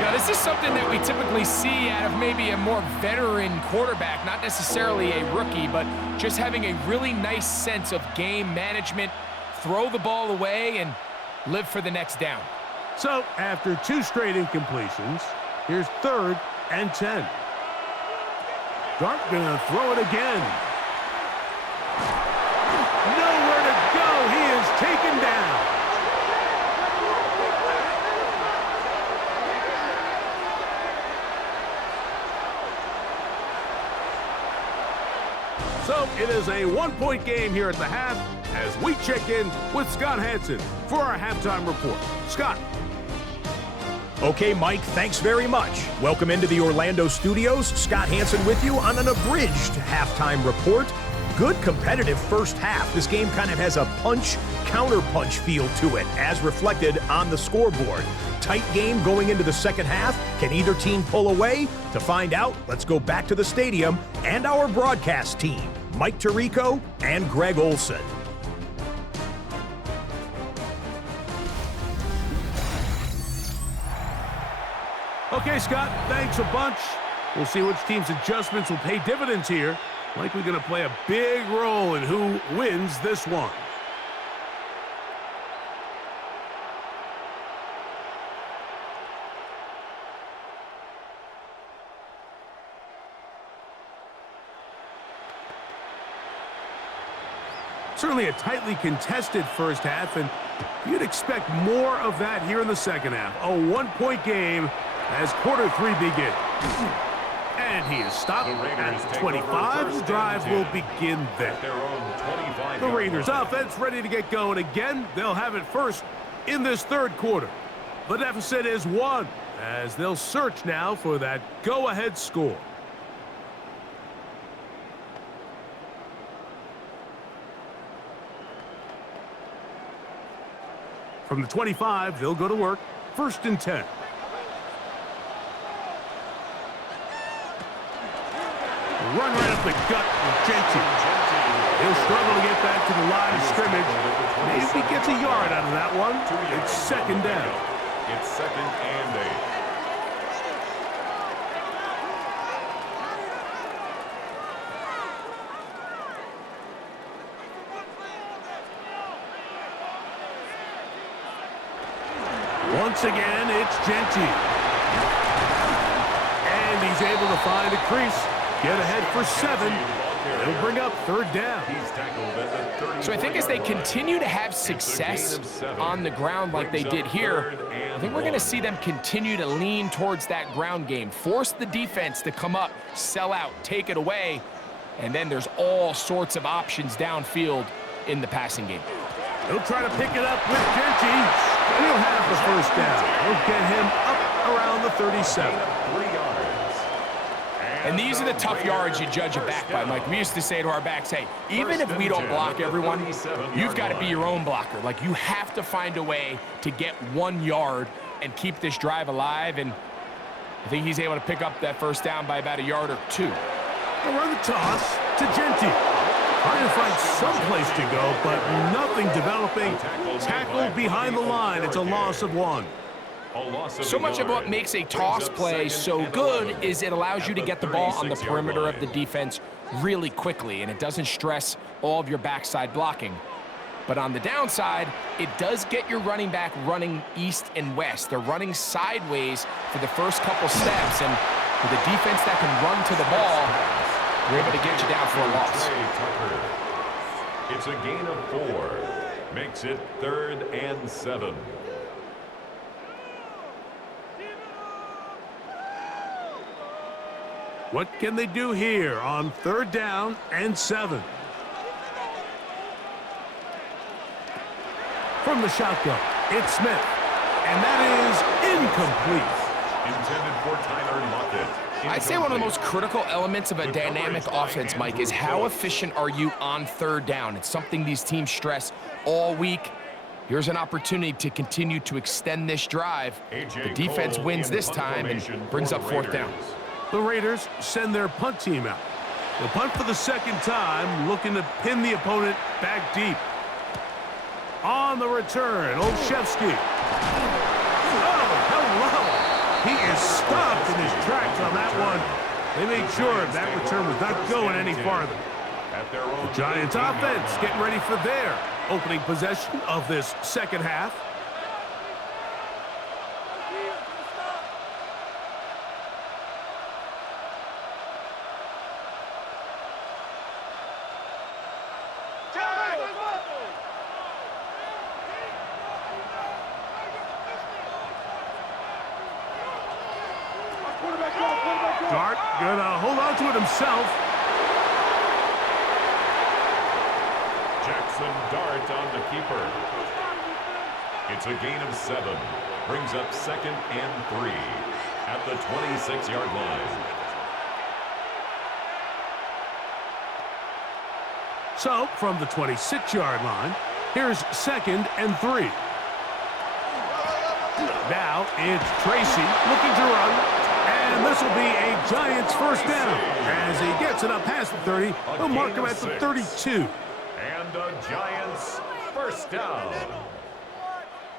Now, this is something that we typically see out of maybe a more veteran quarterback, not necessarily a rookie, but just having a really nice sense of game management, throw the ball away, and live for the next down. So, after 2 straight incompletions, here's 3rd and 10. Dart gonna throw it again. Nowhere to go. He is taken down. So, it is a 1-point game here at the half as we check in with Scott Hansen for our halftime report. Scott. Okay, Mike, thanks very much. Welcome into the Orlando studios. Scott Hansen with you on an abridged halftime report. Good competitive first half. This game kind of has a punch-counter-punch feel to it, as reflected on the scoreboard. Tight game going into the second half. Can either team pull away? To find out, let's go back to the stadium and our broadcast team, Mike Tirico and Greg Olson. Okay, Scott, thanks a bunch. We'll see which team's adjustments will pay dividends here. Likely going to play a big role in who wins this one. Certainly a tightly contested first half, and you'd expect more of that here in the second half. A 1-point game as quarter 3 begins. And he is stopped The Raiders at take 25. over The drive will begin there. at their own 25-yard The Raiders line. offense ready to get going again. They'll have it first in this third quarter. The deficit is 1 as they'll search now for that go-ahead score. From the 25, they'll go to work. 1st and 10. Run right up the gut with Genty. He'll struggle to get back to the line of scrimmage. Maybe he gets a yard out of that one. It's 2nd down. It's 2nd and 8. Once again, it's Genty. And he's able to find a crease. Get ahead for 7. It'll bring up 3rd down. He's tackled at the 34-yard line. So I think as they continue to have success on the ground like they did here, I think we're going to see them continue to lean towards that ground game, force the defense to come up, sell out, take it away, and then there's all sorts of options downfield in the passing game. He'll try to pick it up with Genty. And he'll have the 1st down. He'll get him up around the 37. 3 yards. And these are the tough yards you judge a back by, Mike. We used to say to our backs, hey, even if we don't block everyone, you've got to be your own blocker. Like, you have to find a way to get 1 yard and keep this drive alive. And I think he's able to pick up that 1st down by about a yard or 2. They'll run the toss to Genty. Trying to find some place to go, but nothing developing. Tackled behind the line. It's a loss of 1. So much of what makes a toss play so good is it allows you to get the ball on the perimeter of the defense really quickly, and it doesn't stress all of your backside blocking. But on the downside, it does get your running back running east and west. They're running sideways for the first couple steps, and with a defense that can run to the ball, we're able to get you down for a loss. It's a gain of 4. Makes it 3rd and 7. What can they do here on 3rd down and 7? From the shotgun, it's Smith. And that is incomplete. Intended for Tyler Lockett. I'd say one of the most critical elements of a dynamic offense, Mike, is how efficient are you on 3rd down. It's something these teams stress all week. Here's an opportunity to continue to extend this drive. The defense wins this time and brings up 4th down. The Raiders send their punt team out. They'll punt for the 2nd time, looking to pin the opponent back deep. On the return, Olszewski. Oh, hello! He is stopped in his tracks on that one. They made sure that return was not going any farther. The Giants offense getting ready for their opening possession of this 2nd half. Dart gonna hold on to it himself. Jackson Dart on the keeper. It's a gain of 7. Brings up 2nd and 3 at the 26-yard line. So, from the 26-yard line, here's 2nd and 3. Now, it's Tracy looking to run. And this will be a Giants 1st down. As he gets it up past the 30, they'll mark him at the 32. And a Giants 1st down.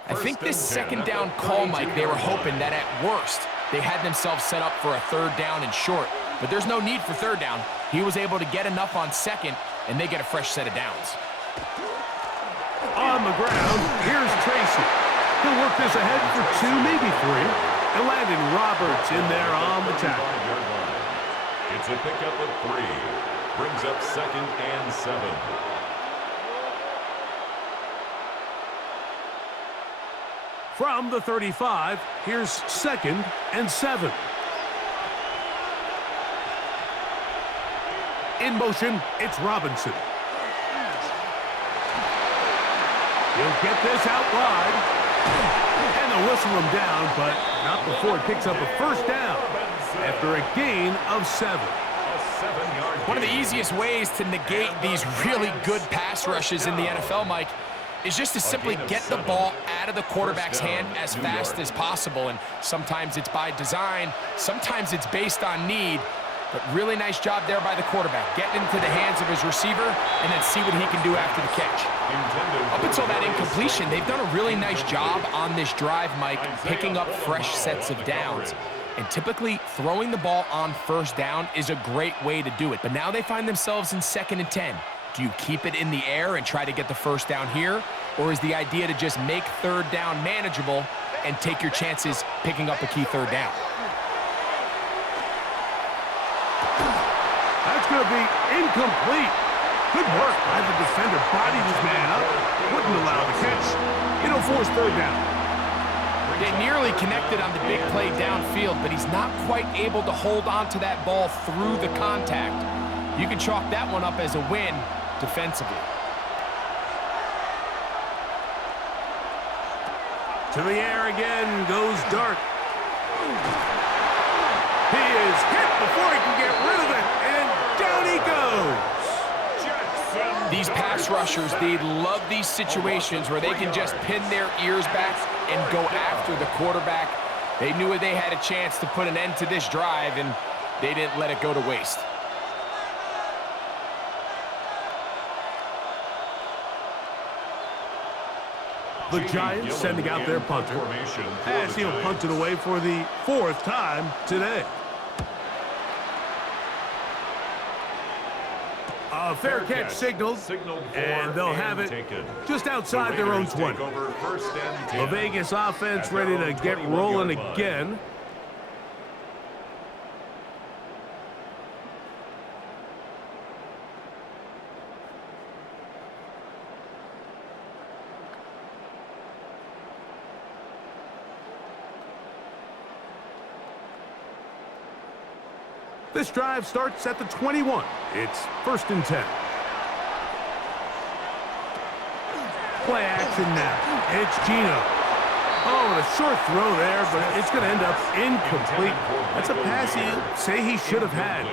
I think this 2nd down call, Mike, they were hoping that at worst, they had themselves set up for a 3rd down and short. But there's no need for 3rd down. He was able to get enough on 2nd, and they get a fresh set of downs. On the ground, here's Tracy. He'll work this ahead for 2, maybe 3. And Landon Roberts in there on the tackle. It's a pickup of 3. Brings up 2nd and 7. From the 35, here's 2nd and 7. In motion, it's Robinson. He'll get this out wide. And they'll whistle him down, but not before he picks up a first down after a gain of 7. One of the easiest ways to negate these really good pass rushes in the NFL, Mike, is just to simply get the ball out of the quarterback's hand as fast as possible. And sometimes it's by design, sometimes it's based on need. But really nice job there by the quarterback, getting into the hands of his receiver and then see what he can do after the catch. Up until that incompletion, they've done a really nice job on this drive, Mike, picking up fresh sets of downs. And typically, throwing the ball on first down is a great way to do it. But now they find themselves in 2nd and 10. Do you keep it in the air and try to get the first down here? Or is the idea to just make 3rd down manageable and take your chances picking up a key 3rd down? That's going to be incomplete. Good work by the defender. Bodied his man up. Wouldn't allow the catch. It'll force 3rd down. They nearly connected on the big play downfield, but he's not quite able to hold on to that ball through the contact. You can chalk that one up as a win defensively. To the air again goes Dart. He is hit before he can get rid of it, and down he goes. These pass rushers, they love these situations where they can just pin their ears back and go after the quarterback. They knew they had a chance to put an end to this drive, and they didn't let it go to waste. The Giants sending out their punter, as he'll punt it away for the 4th time today. A fair catch signaled, and they'll have it just outside their own 20. The Vegas offense ready to get rolling again. This drive starts at the 21. It's 1st and 10. Play action now. It's Gino. Oh, and a short throw there, but it's going to end up incomplete. That's a pass he'd say he should have had.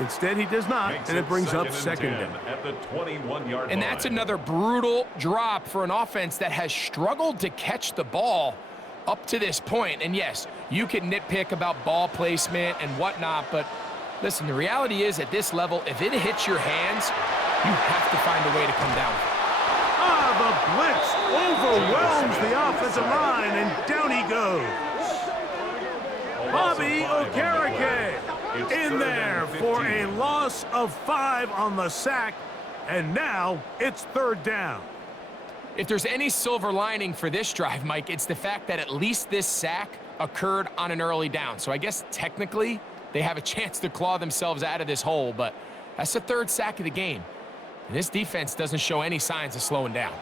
Instead, he does not, and it brings up 2nd down. At the 21-yard line. And that's another brutal drop for an offense that has struggled to catch the ball up to this point. And yes, you can nitpick about ball placement and whatnot, but listen, the reality is at this level, if it hits your hands, you have to find a way to come down with it. The blitz overwhelms the offensive line, and down he goes. Bobby Okereke in there for a loss of 5 on the sack, and now it's 3rd down. If there's any silver lining for this drive, Mike, it's the fact that at least this sack occurred on an early down. So I guess technically they have a chance to claw themselves out of this hole, but that's the 3rd sack of the game. And this defense doesn't show any signs of slowing down.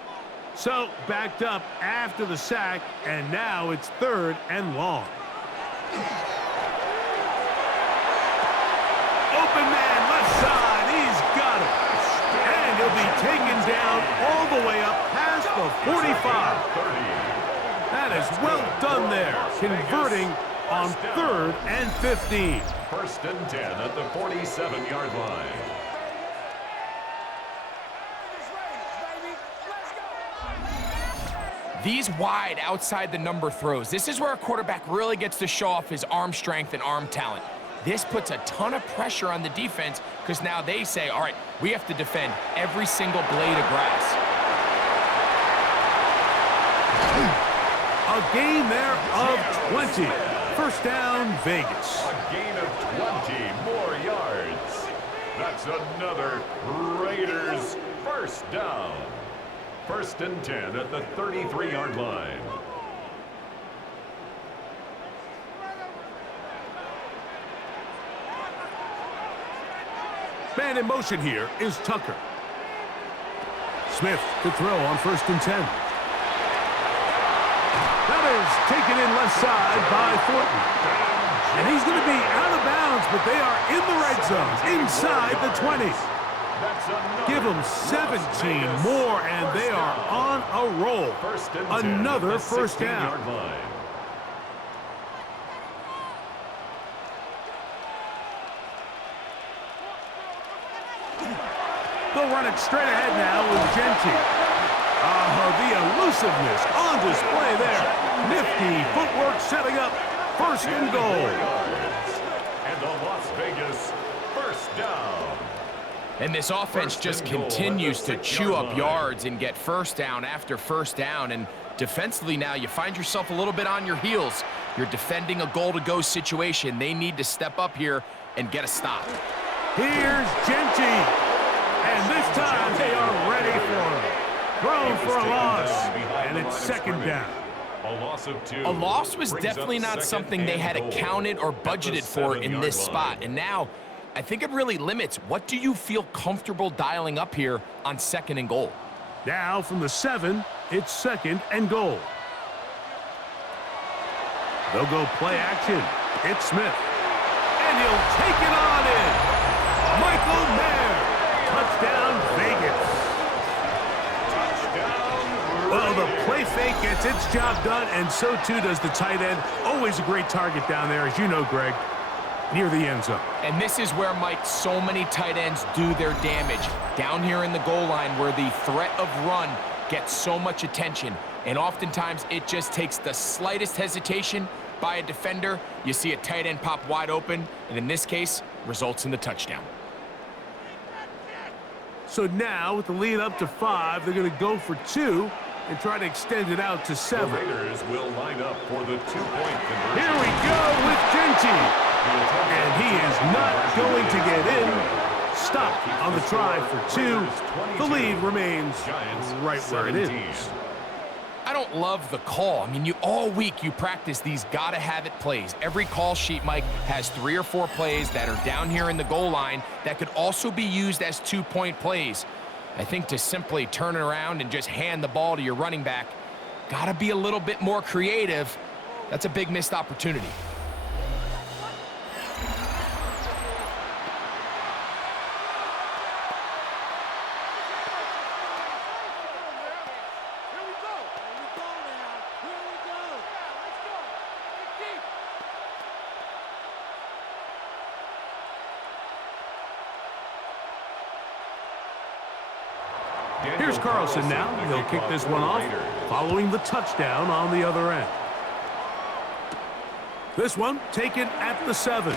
So backed up after the sack, and now it's 3rd and long. Open man, left side, he's got it. And he'll be taken down all the way up past the 45. That is well done there, converting on 3rd and 15. 1st and 10 at the 47-yard line. These wide outside the number throws, this is where a quarterback really gets to show off his arm strength and arm talent. This puts a ton of pressure on the defense because now they say, all right, we have to defend every single blade of grass. A gain there of 20. 1st down, Vegas. A gain of 20 more yards. That's another Raiders 1st down. 1st and 10 at the 33-yard line. Man in motion here is Tucker. Smith to throw on 1st and 10. That is taken in left side by Thornton. And he's going to be out of bounds, but they are in the red zone, inside the 20. Give them 17 more, and they are on a roll. Another first down. They'll run it straight ahead now with Genty. Oh, the elusiveness on display there. Nifty footwork setting up first and goal. And the Las Vegas first down. And this offense just continues to chew up yards and get first down after first down. And defensively now, you find yourself a little bit on your heels. You're defending a goal-to-go situation. They need to step up here and get a stop. Here's Genty. And this time they are ready for him. Thrown for a loss. And it's second down. A loss was definitely not something they had accounted or budgeted for in this spot. And now, I think it really limits what do you feel comfortable dialing up here on second and goal. Now from the 7, it's second and goal. They'll go play action. It's Smith. And he'll take it on in. Michael Mayer. Touchdown, Vegas. Well, the play fake gets its job done, and so too does the tight end. Always a great target down there, as you know, Greg, near the end zone. And this is where, Mike, so many tight ends do their damage. Down here in the goal line where the threat of run gets so much attention. And oftentimes it just takes the slightest hesitation by a defender. You see a tight end pop wide open, and in this case, results in the touchdown. So now, with the lead up to 5, they're going to go for 2 and try to extend it out to 7. The Raiders will line up for the 2-point conversion. Here we go with Genty. And he is not going to get in. Stop on the try for 2. The lead remains right where it is. I don't love the call. I mean, all week you practice these gotta-have-it plays. Every call sheet, Mike, has 3 or 4 plays that are down here in the goal line that could also be used as 2-point plays. I think to simply turn it around and just hand the ball to your running back, gotta be a little bit more creative. That's a big missed opportunity. Here's Carlson now. He'll kick this one off, following the touchdown on the other end. This one taken at the 7.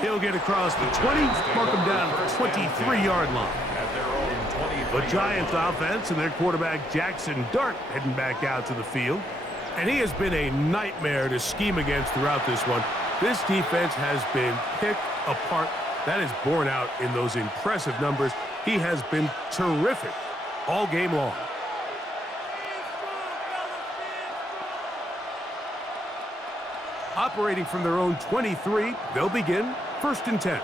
He'll get across the 20, mark him down at the 23-yard line. The Giants offense and their quarterback Jackson Dart heading back out to the field. And he has been a nightmare to scheme against throughout this one. This defense has been picked apart. That is borne out in those impressive numbers. He has been terrific all game long. Operating from their own 23, they'll begin first and 10.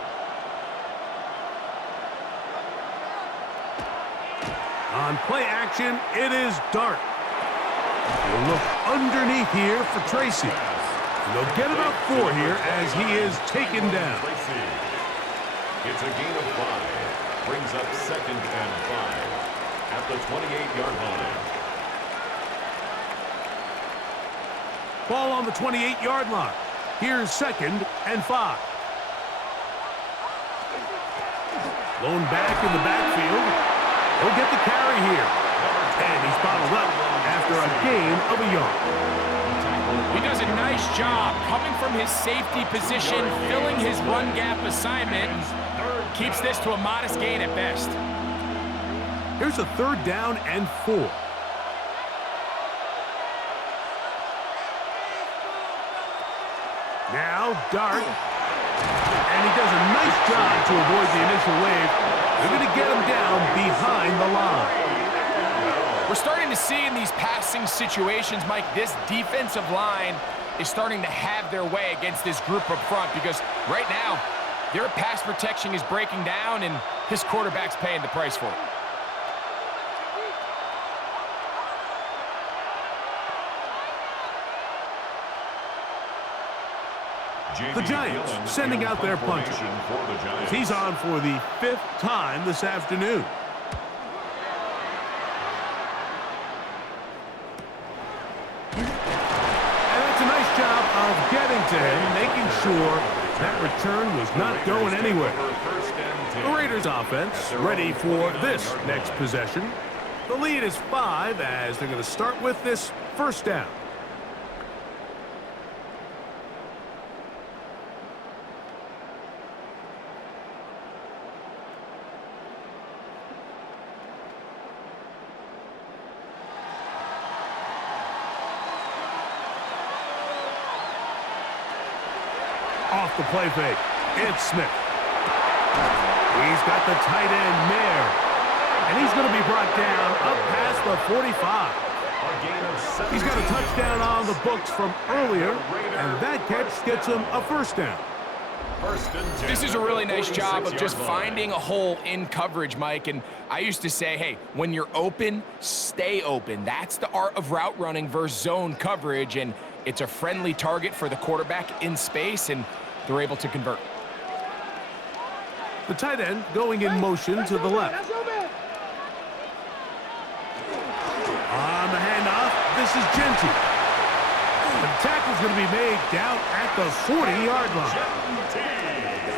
On play action, it is Dart. He'll look underneath here for Tracy. And they'll get about 4 here as he is taken down. It's a gain of 5. Brings up second and 5 at the 28-yard line. Ball on the 28-yard line. Here's second and 5. Lone back in the backfield. He'll get the carry here. And he's bottled up after a gain of a yard. He does a nice job coming from his safety position, filling his run gap assignment. Keeps this to a modest gain at best. Here's a 3rd down and 4. Now Dart. And he does a nice job to avoid the initial wave. They're going to get him down behind the line. We're starting to see in these passing situations, Mike, this defensive line is starting to have their way against this group up front because right now, their pass protection is breaking down, and his quarterback's paying the price for it. The Giants sending out their punter. He's on for the 5th time this afternoon. And that's a nice job of getting to him, making sure that return was not going anywhere. The Raiders offense ready for this next possession. The lead is 5 as they're going to start with this first down. Off the play fake, it's Smith. He's got the tight end there. And he's going to be brought down up past the 45. He's got a touchdown on the books from earlier, and that catch gets him a first down. This is a really nice job of just finding a hole in coverage, Mike. And I used to say, hey, when you're open, stay open. That's the art of route running versus zone coverage, and it's a friendly target for the quarterback in space, and they're able to convert. The tight end going in motion to the left. On the handoff, this is Genty. The tackle's going to be made down at the 40-yard line.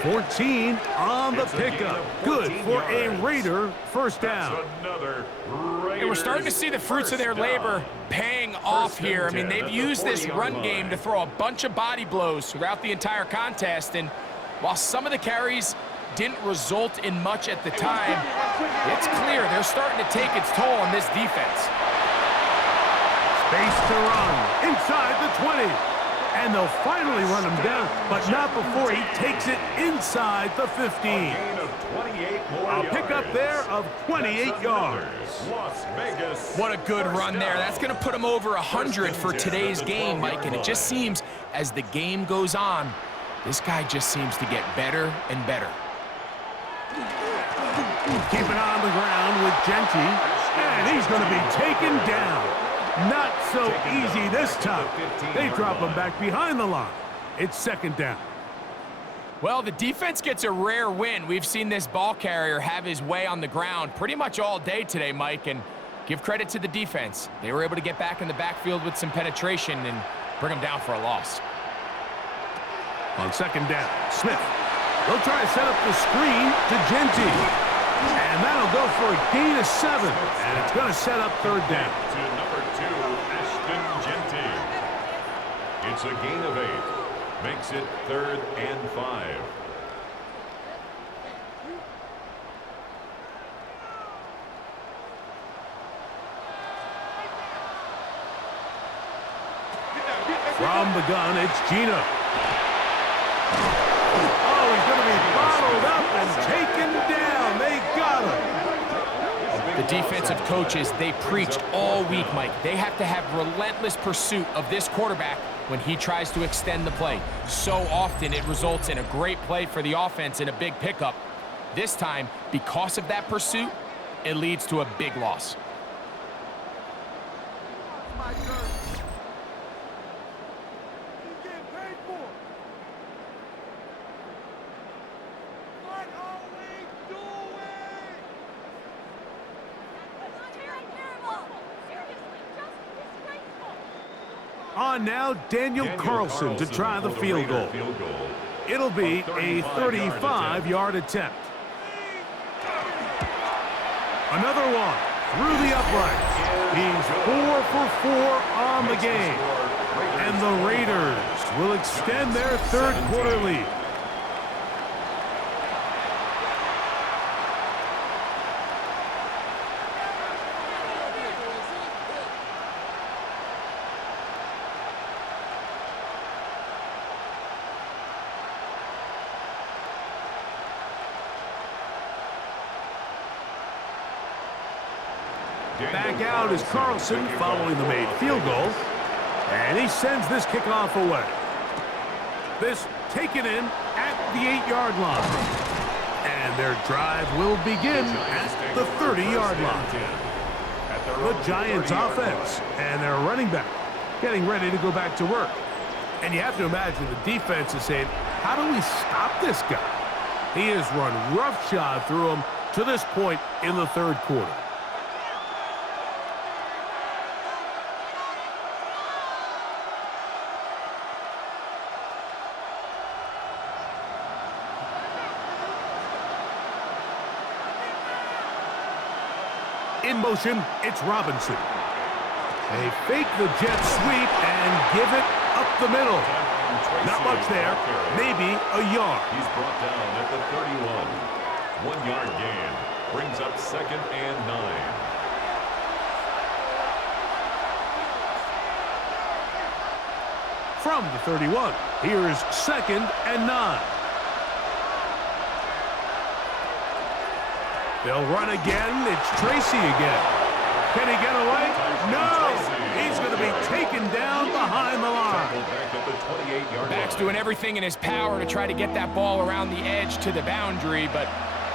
14 on the pickup. Good for a Raider first down. And we're starting to see the fruits of their labor paying off here. I mean, they've used this run game to throw a bunch of body blows throughout the entire contest, and while some of the carries didn't result in much at the time, it's clear they're starting to take its toll on this defense. Space to run inside the 20. And they'll finally run him down, but not before he takes it inside the 15. A pickup there of 28 yards. What a good run there. That's going to put him over 100 for today's game, Mike. And it just seems as the game goes on, this guy just seems to get better and better. Keep it on the ground with Genty, and he's going to be taken down. Not so easy this time. They drop him back behind the line. It's second down. Well, the defense gets a rare win. We've seen this ball carrier have his way on the ground pretty much all day today, Mike, and give credit to the defense. They were able to get back in the backfield with some penetration and bring him down for a loss. On second down, Smith. They'll try to set up the screen to Genty. And that'll go for a gain of 7. And it's going to set up third down. It's a gain of 8. Makes it 3rd and 5. From the gun, it's Gino. Oh, he's going to be bottled up and taken down. They got him. The defensive coaches, they preached all week, Mike. They have to have relentless pursuit of this quarterback when he tries to extend the play. So often it results in a great play for the offense and a big pickup. This time, because of that pursuit, it leads to a big loss. On now, Daniel Carlson to try the field goal. It'll be a 35-yard attempt. Another one through the uprights. He's 4 for 4 on the game. And the Raiders will extend their third quarter lead. Back out is Carlson following the made field goal. And he sends this kickoff away. This taken in at the 8-yard line. And their drive will begin at the 30-yard line. The Giants offense and their running back getting ready to go back to work. And you have to imagine the defense is saying, how do we stop this guy? He has run roughshod through him to this point in the third quarter. In motion, it's Robinson. They fake the jet sweep and give it up the middle. Not much there, maybe a yard. He's brought down at the 31. 1 yard gain brings up 2nd and 9. From the 31, here's 2nd and 9. They'll run again. It's Tracy again. Can he get away? No! He's going to be taken down behind the line. Back's doing everything in his power to try to get that ball around the edge to the boundary, but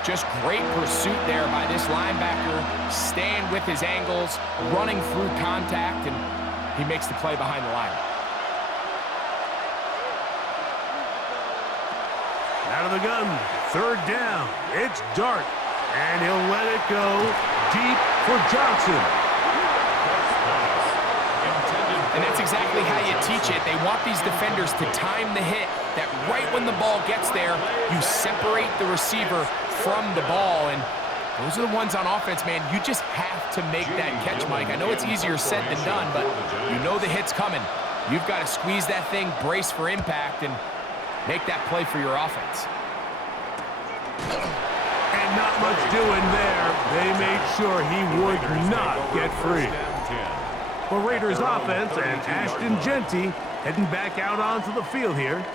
just great pursuit there by this linebacker, staying with his angles, running through contact, and he makes the play behind the line. Out of the gun, 3rd down. It's Dart. And he'll let it go deep for Johnson. And that's exactly how you teach it. They want these defenders to time the hit, that right when the ball gets there, you separate the receiver from the ball. And those are the ones on offense, man. You just have to make that catch, Mike. I know it's easier said than done, but you know the hit's coming. You've got to squeeze that thing, brace for impact, and make that play for your offense. Not much doing there. They made sure he would not get free. For Raiders offense and Ashton Genty heading back out onto the field here.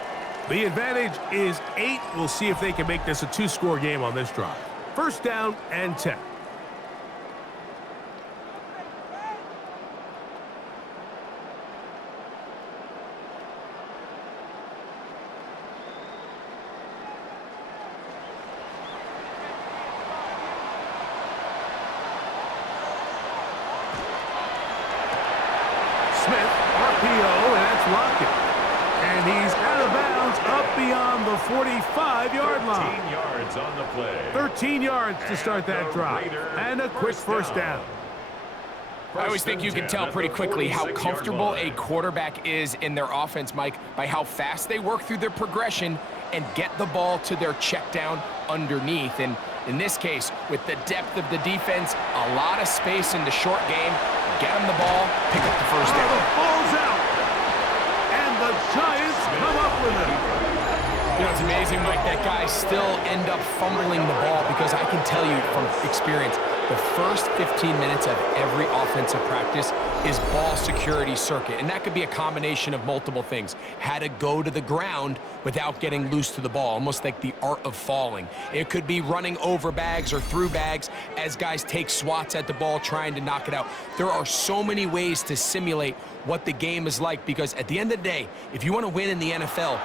The advantage is 8. We'll see if they can make this a 2-score game on this drive. 1st down and 10. And he's out of bounds up beyond the 45-yard line. 13 yards on the play. 13 yards to start that drive. And a quick first down. I always think you can tell pretty quickly how comfortable a quarterback is in their offense, Mike, by how fast they work through their progression and get the ball to their check down underneath. And in this case, with the depth of the defense, a lot of space in the short game, get them the ball, pick up the first down. The ball's out. And the Giants come up with it. You know, it's amazing, Mike, that guys still end up fumbling the ball because I can tell you from experience, the first 15 minutes of every offensive practice is ball security circuit. And that could be a combination of multiple things. How to go to the ground without getting loose to the ball, almost like the art of falling. It could be running over bags or through bags as guys take swats at the ball trying to knock it out. There are so many ways to simulate what the game is like because at the end of the day, if you want to win in the NFL,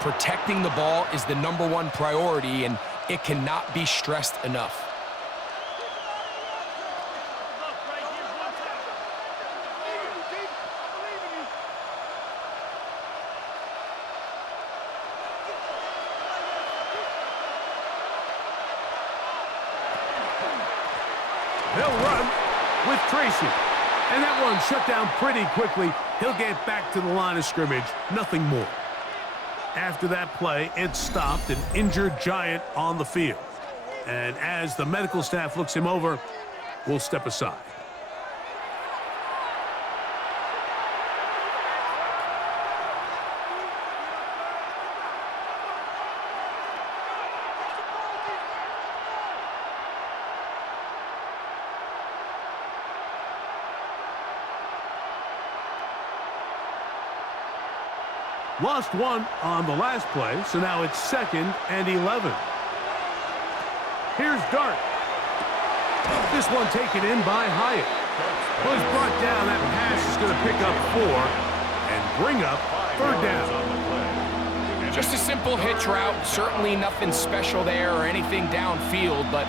protecting the ball is the #1 priority, and it cannot be stressed enough. They'll run with Tracy. And that one shut down pretty quickly. He'll get back to the line of scrimmage. Nothing more. After that play, it stopped an injured Giant on the field. And as the medical staff looks him over, we'll step aside. Lost one on the last play, so now it's 2nd and 11. Here's Dart. This one taken in by Hyatt. Well, he's brought down. That pass is going to pick up 4 and bring up 3rd down. Just a simple hitch route. Certainly nothing special there or anything downfield, but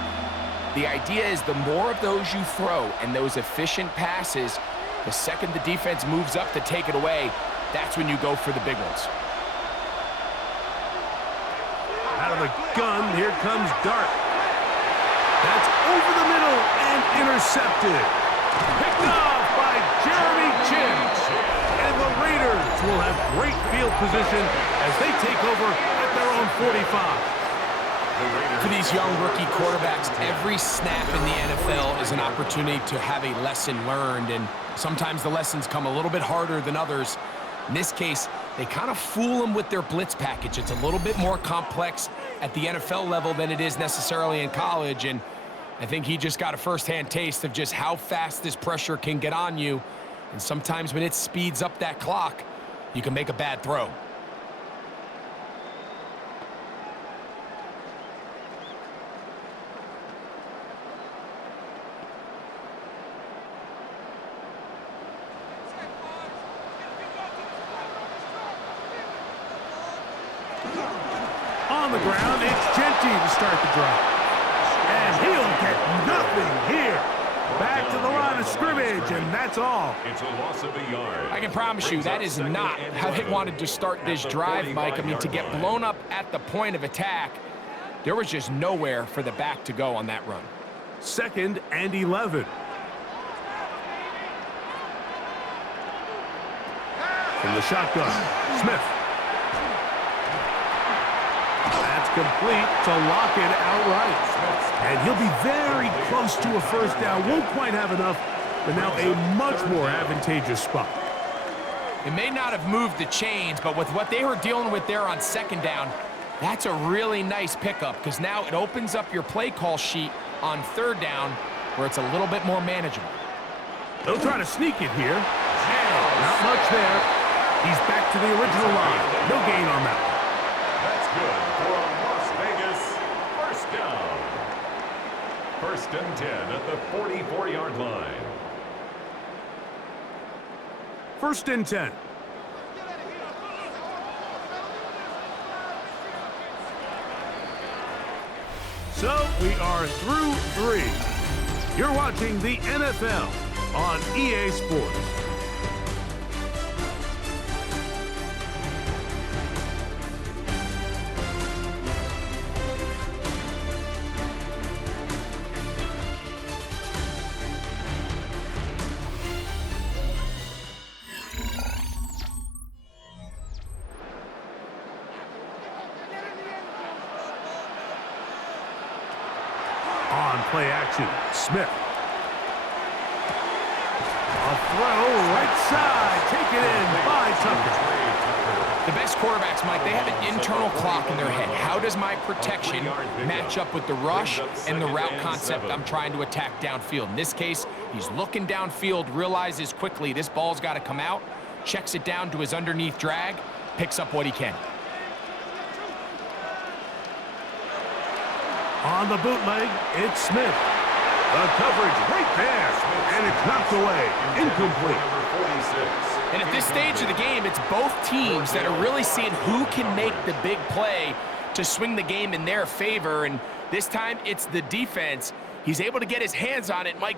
the idea is the more of those you throw and those efficient passes, the second the defense moves up to take it away, that's when you go for the big ones. Out of the gun, here comes Dart. That's over the middle and intercepted. Picked off by Jeremy Chin. And the Raiders will have great field position as they take over at their own 45. For these young rookie quarterbacks, every snap in the NFL is an opportunity to have a lesson learned, and sometimes the lessons come a little bit harder than others. In this case, they kind of fool them with their blitz package. It's a little bit more complex at the NFL level than it is necessarily in college, and I think he just got a first-hand taste of just how fast this pressure can get on you, and sometimes when it speeds up that clock, you can make a bad throw. On the ground, it's Genty to start the drive. And he'll get nothing here. Back to the line of scrimmage, and that's all. It's a loss of a yard. I can promise you that is not how they wanted to start this drive, Mike. I mean, to get blown up at the point of attack, there was just nowhere for the back to go on that run. 2nd and 11. From the shotgun, Smith. That's complete to lock it outright. And he'll be very close to a first down. Won't quite have enough, but now a much more advantageous spot. It may not have moved the chains, but with what they were dealing with there on 2nd down, that's a really nice pickup because now it opens up your play call sheet on 3rd down where it's a little bit more manageable. They'll try to sneak it here. And not much there. He's back to the original line. No gain on that. That's good for a Las Vegas first down. 1st and 10 at the 44-yard line. 1st and 10. So we are through 3. You're watching the NFL on EA Sports. On play action, Smith. A throw right side, taken in by Tucker. The best quarterbacks, Mike, they have an internal clock in their head. How does my protection match up with the rush and the route concept I'm trying to attack downfield? In this case, he's looking downfield, realizes quickly this ball's got to come out, checks it down to his underneath drag, picks up what he can. On the bootleg, it's Smith. The coverage right there, and it's knocked away, incomplete. And at this stage of the game, it's both teams that are really seeing who can make the big play to swing the game in their favor, and this time it's the defense. He's able to get his hands on it. Mike,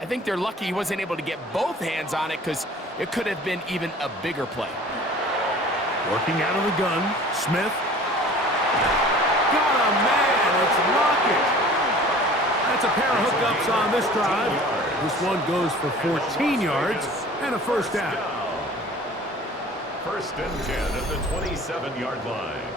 I think they're lucky he wasn't able to get both hands on it because it could have been even a bigger play. Working out of the gun, Smith. Got a man. It's Lockett. That's a pair of hookups on this drive. This one goes for 14 yards and a first down. 1st and 10 at the 27-yard line.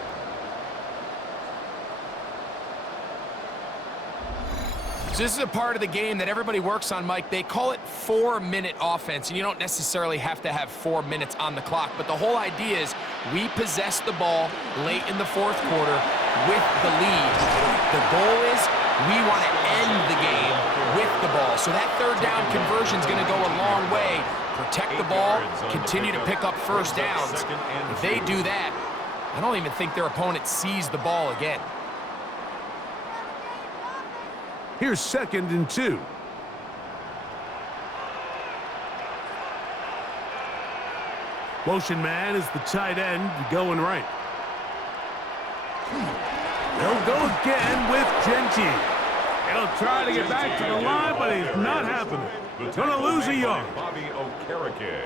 So this is a part of the game that everybody works on, Mike. They call it 4-minute offense, and you don't necessarily have to have 4 minutes on the clock, but the whole idea is we possess the ball late in the 4th quarter with the lead. The goal is we want to end the game with the ball. So that 3rd down conversion is going to go a long way. Protect the ball, continue to pick up first downs. If they do that, I don't even think their opponent sees the ball again. Here's 2nd and 2. Motion man is the tight end going right. They'll go again with Genty. He'll try to get back to the line, but it's not happening. Gonna lose a yard.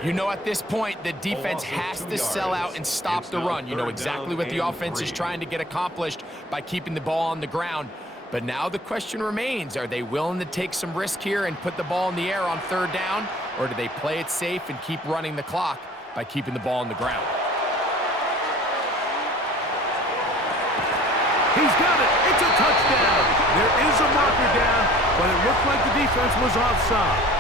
You know, at this point, the defense has to sell out and stop the run. You know exactly what the offense is trying to get accomplished by keeping the ball on the ground. But now the question remains, are they willing to take some risk here and put the ball in the air on 3rd down, or do they play it safe and keep running the clock by keeping the ball on the ground? He's got it. It's a touchdown. There is a marker down, but it looked like the defense was offside.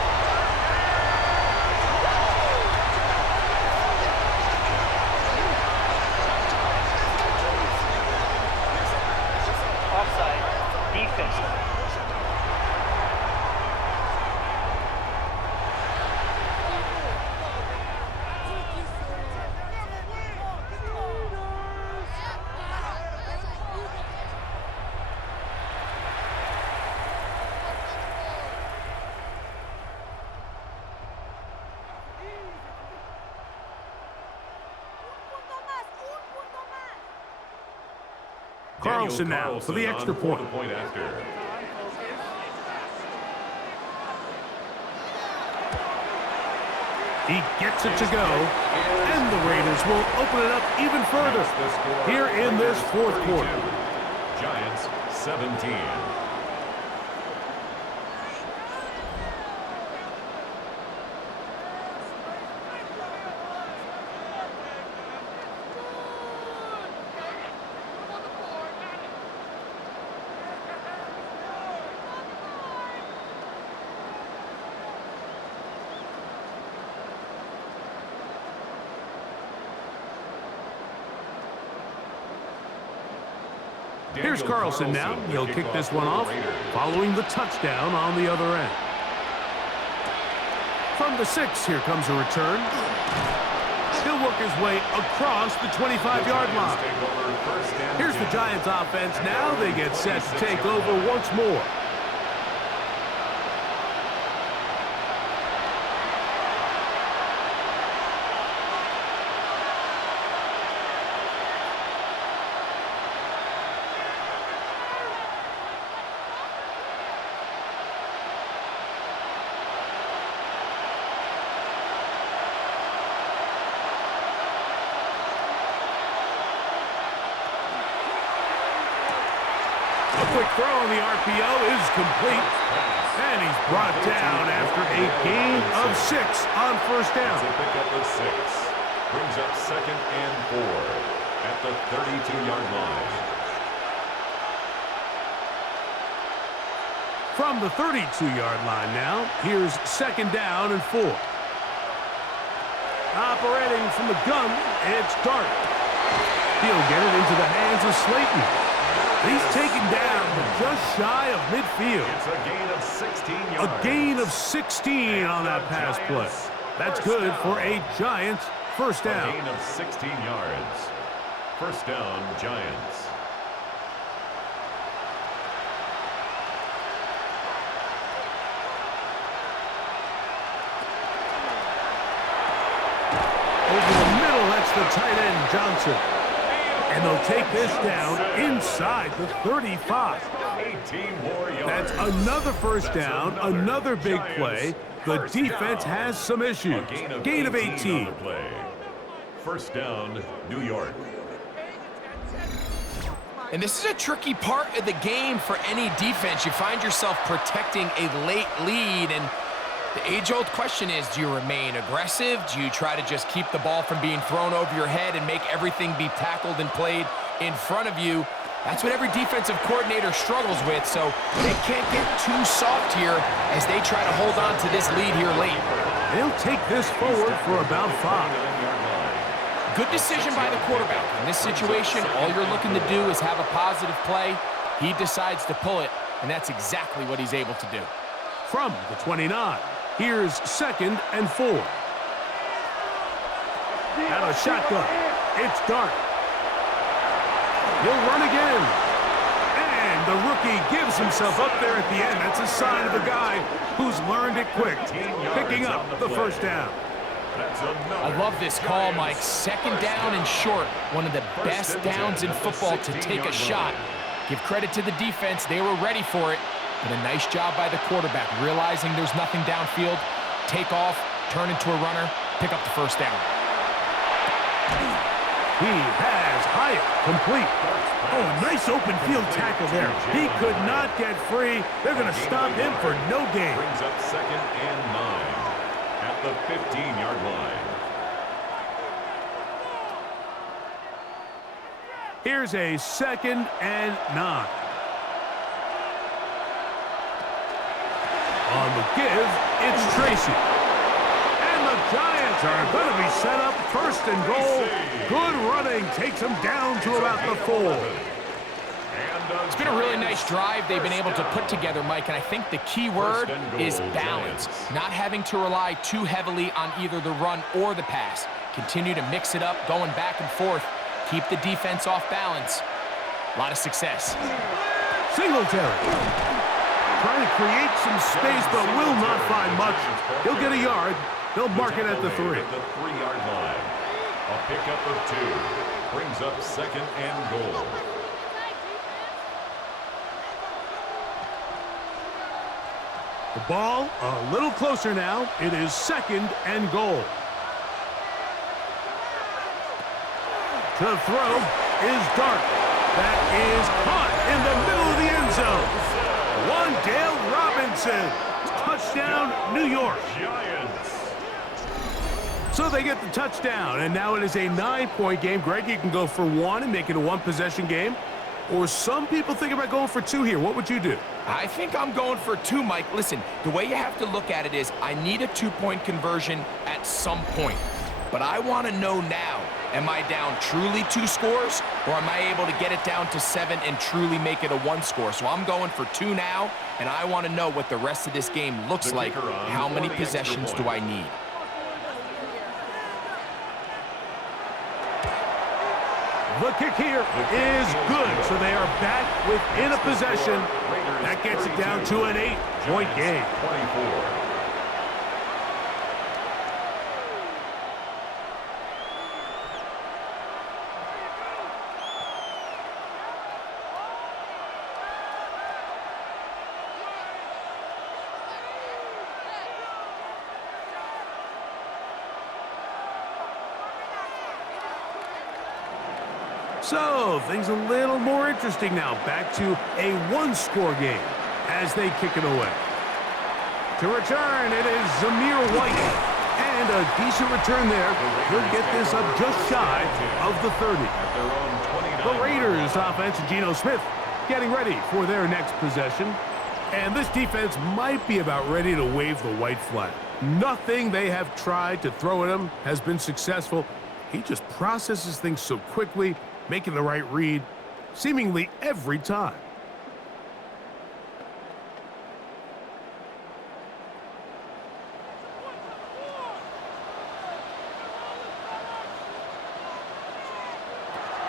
Carlson now for the extra point. He gets it to go, and the Raiders will open it up even further here in this 4th quarter. Giants 17. Here's Carlson now. He'll kick this one off, following the touchdown on the other end. From the 6, here comes a return. He'll work his way across the 25-yard line. Here's the Giants offense now. They get set to take over once more. Quick throw on the RPO is complete, and he's brought down after a gain of 6 on 1st down. Pick up the 6. Brings up 2nd and 4 at the 32-yard line. From the 32-yard line now, here's 2nd down and 4. Operating from the gun, it's Dart. He'll get it into the hands of Slayton. He's taken down just shy of midfield. It's a gain of 16 yards. A gain of 16 on that pass play. That's good for a Giants 1st down. A gain of 16 yards. 1st down, Giants. Over the middle, that's the tight end, Johnson. And they'll take this down inside the 35. 18 more yards. That's another 1st down, another big play. The defense has some issues. Gain of 18. 1st down, New York. And this is a tricky part of the game for any defense. You find yourself protecting a late lead, and the age-old question is, do you remain aggressive? Do you try to just keep the ball from being thrown over your head and make everything be tackled and played in front of you? That's what every defensive coordinator struggles with, so they can't get too soft here as they try to hold on to this lead here late. They'll take this forward for about 5. Good decision by the quarterback. In this situation, all you're looking to do is have a positive play. He decides to pull it, and that's exactly what he's able to do. From the 29. Here's 2nd and 4. Out of shotgun. It's Dart. He'll run again. And the rookie gives himself up there at the end. That's a sign of a guy who's learned it quick. Picking up the 1st down. I love this call, Mike. 2nd down and short. One of the best downs in football to take a shot. Give credit to the defense. They were ready for it. But a nice job by the quarterback, realizing there's nothing downfield, take off, turn into a runner, pick up the first down. He has Hyatt complete. Oh, nice open field tackle there. He could not get free. They're going to stop him for no gain. Brings up 2nd and 9 at the 15-yard line. Here's a 2nd and 9. On the give, it's Tracy. And the Giants are going to be set up 1st and goal. Good running takes them down to about the 4. It's been a really nice drive they've been able to put together, Mike, and I think the key word is balance. Not having to rely too heavily on either the run or the pass. Continue to mix it up, going back and forth. Keep the defense off balance. A lot of success. Singletary. Trying to create some space, but will not find much. He'll get a yard. They'll mark it at the 3. At the 3-yard line. A pickup of 2. Brings up 2nd and goal. The ball a little closer now. It is 2nd and goal. The throw is Dart. That is caught in the middle of the end zone. Dale Robinson. Touchdown, New York. Giants. So they get the touchdown, and now it is a 9-point game. Greg, you can go for 1 and make it a 1-possession game. Or some people think about going for 2 here. What would you do? I think I'm going for 2, Mike. Listen, the way you have to look at it is I need a 2-point conversion at some point. But I want to know now, am I down truly 2 scores, or am I able to get it down to 7 and truly make it a 1 score? So I'm going for 2 now, and I want to know what the rest of this game looks like. How many possessions do I need? The kick here is good, so they are back within a possession. That gets it down to an 8-point game. 24. So, things a little more interesting now. Back to a 1-score game as they kick it away. To return, it is Zamir White. And a decent return there. He'll get this up just shy of the 30. The Raiders offense, Geno Smith, getting ready for their next possession. And this defense might be about ready to wave the white flag. Nothing they have tried to throw at him has been successful. He just processes things so quickly, making the right read seemingly every time.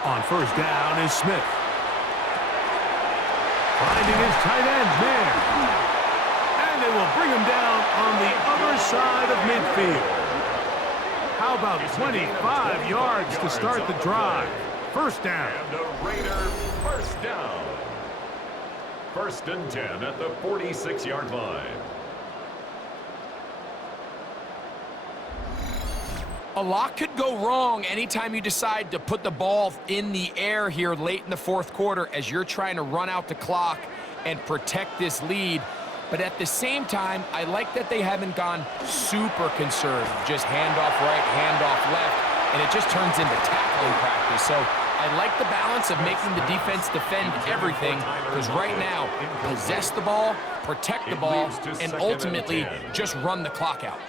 On first down is Smith. Finding his tight end there. And they will bring him down on the other side of midfield. How about 25 yards to start the drive? First down. And a Raider first down. 1st and 10 at the 46-yard line. A lot could go wrong anytime you decide to put the ball in the air here late in the 4th quarter as you're trying to run out the clock and protect this lead. But at the same time, I like that they haven't gone super conservative. Just handoff right, handoff left, and it just turns into tackling practice. So I like the balance of making the defense defend everything, because right now, possess the ball, protect the ball, and ultimately just run the clock out.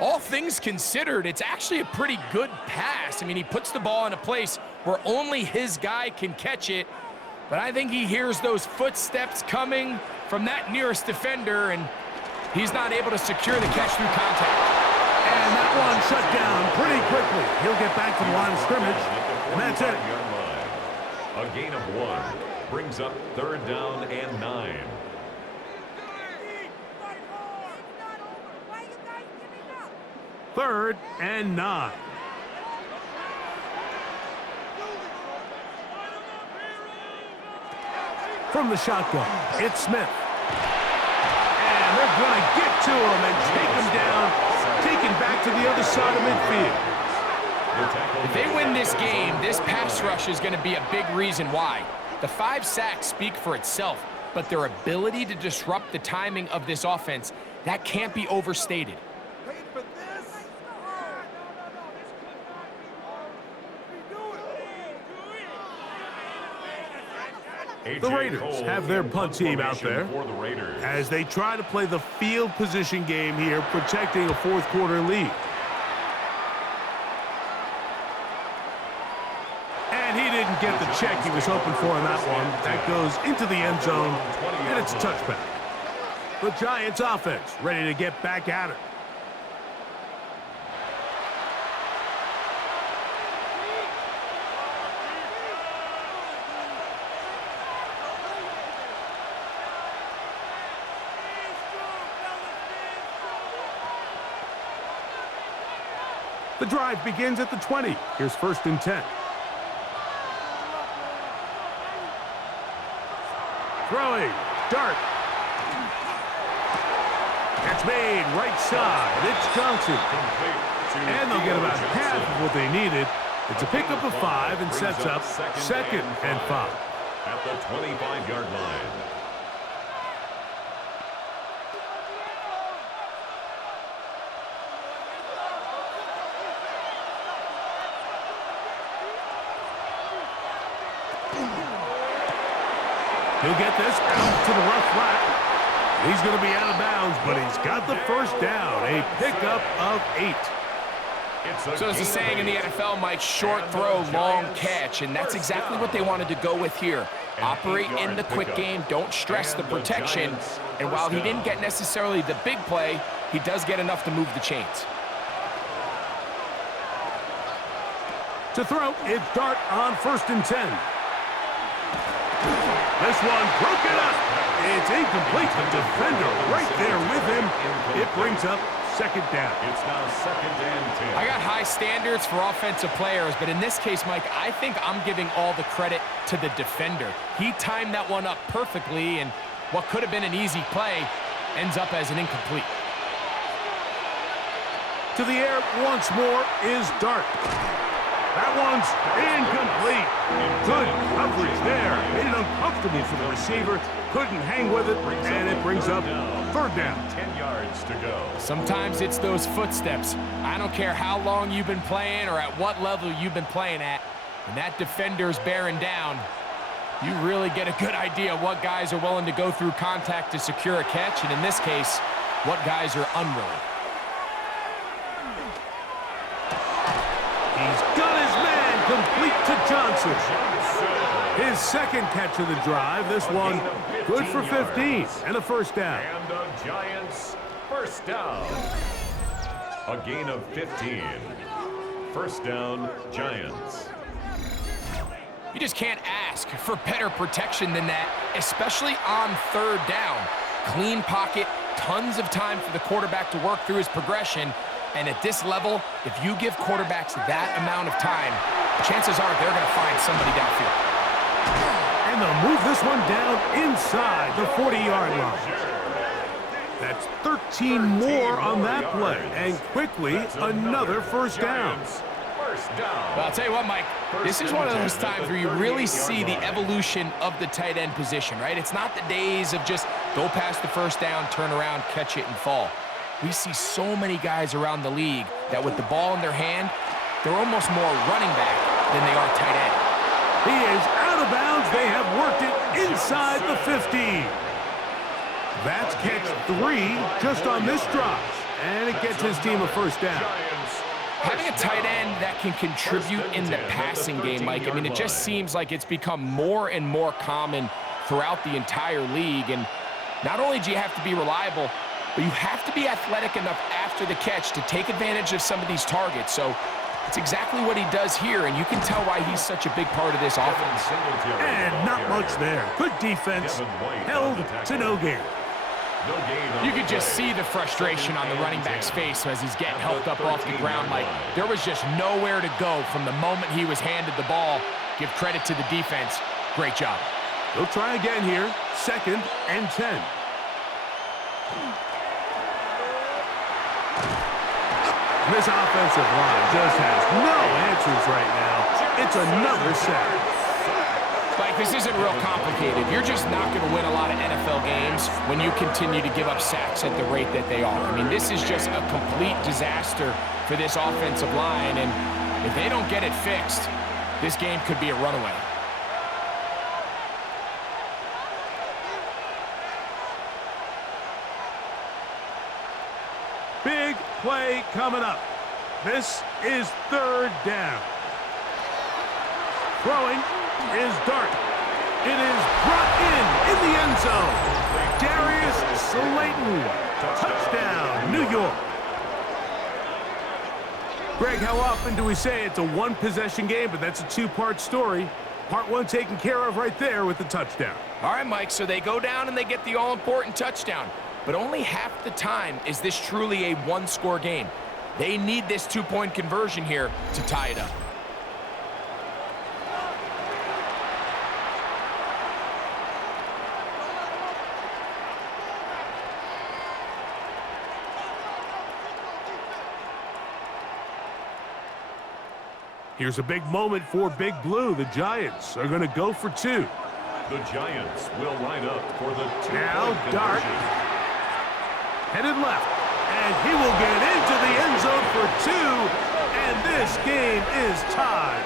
All things considered, it's actually a pretty good pass. I mean, he puts the ball in a place where only his guy can catch it, but I think he hears those footsteps coming from that nearest defender, and he's not able to secure the catch through contact. And that one shut down pretty quickly. He'll get back to the line of scrimmage, and that's it. A gain of 1 brings up 3rd down and 9. Third and 9. From the shotgun, it's Smith. And they're going to get to him and take him down, taken back to the other side of midfield. If they win this game, this pass rush is going to be a big reason why. The 5 sacks speak for itself, but their ability to disrupt the timing of this offense, that can't be overstated. The Raiders have their punt team out there as they try to play the field position game here, protecting a fourth quarter lead. And he didn't get the check he was hoping for in that one. That goes into the end zone, and it's a touchback. The Giants offense ready to get back at it. The drive begins at the 20. Here's 1st and 10. Throwing, dart. Catch made, right side. It's Johnson. And they'll get about half of what they needed. It's a pickup of 5 and sets up 2nd and 5. At the 25-yard line. He'll get this out to the left flat. He's going to be out of bounds, but he's got the first down. A pickup of 8. So there's a saying in the NFL, Mike, short throw, long catch, and that's exactly what they wanted to go with here. Operate in the quick game, don't stress the protection, and while he didn't get necessarily the big play, he does get enough to move the chains. To throw, it's Dart on 1st and 10. This one broken up. It's incomplete. The defender right there with him. It brings up 2nd down. It's now 2nd and 10. I got high standards for offensive players, but in this case, Mike, I think I'm giving all the credit to the defender. He timed that one up perfectly, and what could have been an easy play ends up as an incomplete. To the air once more is Dart. That one's incomplete. Good coverage there. Made it uncomfortable for the receiver. Couldn't hang with it, and it brings up 3rd down. 10 yards to go. Sometimes it's those footsteps. I don't care how long you've been playing or at what level you've been playing at. When that defender's bearing down, you really get a good idea of what guys are willing to go through contact to secure a catch, and in this case, what guys are unwilling. He's got his man complete to Johnson. His 2nd catch of the drive. This one good for 15 and a 1st down. And the Giants, 1st down. A gain of 15. 1st down, Giants. You just can't ask for better protection than that, especially on 3rd down. Clean pocket, tons of time for the quarterback to work through his progression. And at this level, if you give quarterbacks that amount of time, chances are they're going to find somebody downfield. And they'll move this one down inside the 40-yard line. That's 13 more on that play. And quickly, another 1st down. Well, I'll tell you what, Mike, this is one of those times where you really see the evolution of the tight end position, right? It's not the days of just go past the 1st down, turn around, catch it, and fall. We see so many guys around the league that with the ball in their hand, they're almost more running back than they are tight end. He is out of bounds. They have worked it inside the 15. That's catch 3 just on this drive. And it gets his team a 1st down. Having a tight end that can contribute in the passing game, Mike, I mean, it just seems like it's become more and more common throughout the entire league. And not only do you have to be reliable, but you have to be athletic enough after the catch to take advantage of some of these targets. So it's exactly what he does here, and you can tell why he's such a big part of this offense. And not much there. Good defense. Held to no gain. You could just see the frustration on the running back's face as he's getting helped up off the ground. Like, there was just nowhere to go from the moment he was handed the ball. Give credit to the defense. Great job. They'll try again here. 2nd and 10. This offensive line just has no answers right now. It's another sack. Like, this isn't real complicated. You're just not going to win a lot of NFL games when you continue to give up sacks at the rate that they are. I mean, this is just a complete disaster for this offensive line, and if they don't get it fixed, this game could be a runaway. Big play coming up. This is third down. Throwing is Dart. It is brought in the end zone. Darius Slayton. Touchdown, New York. Greg, how often do we say it's a one-possession game, but that's a two-part story? Part one taken care of right there with the touchdown. All right, Mike, so they go down and they get the all-important touchdown. But only half the time is this truly a one-score game. They need this two-point conversion here to tie it up. Here's a big moment for Big Blue. The Giants are going to go for two. The Giants will line up for the two-point Now Dart. conversion. Headed left. And he will get into the end zone for two. And this game is tied.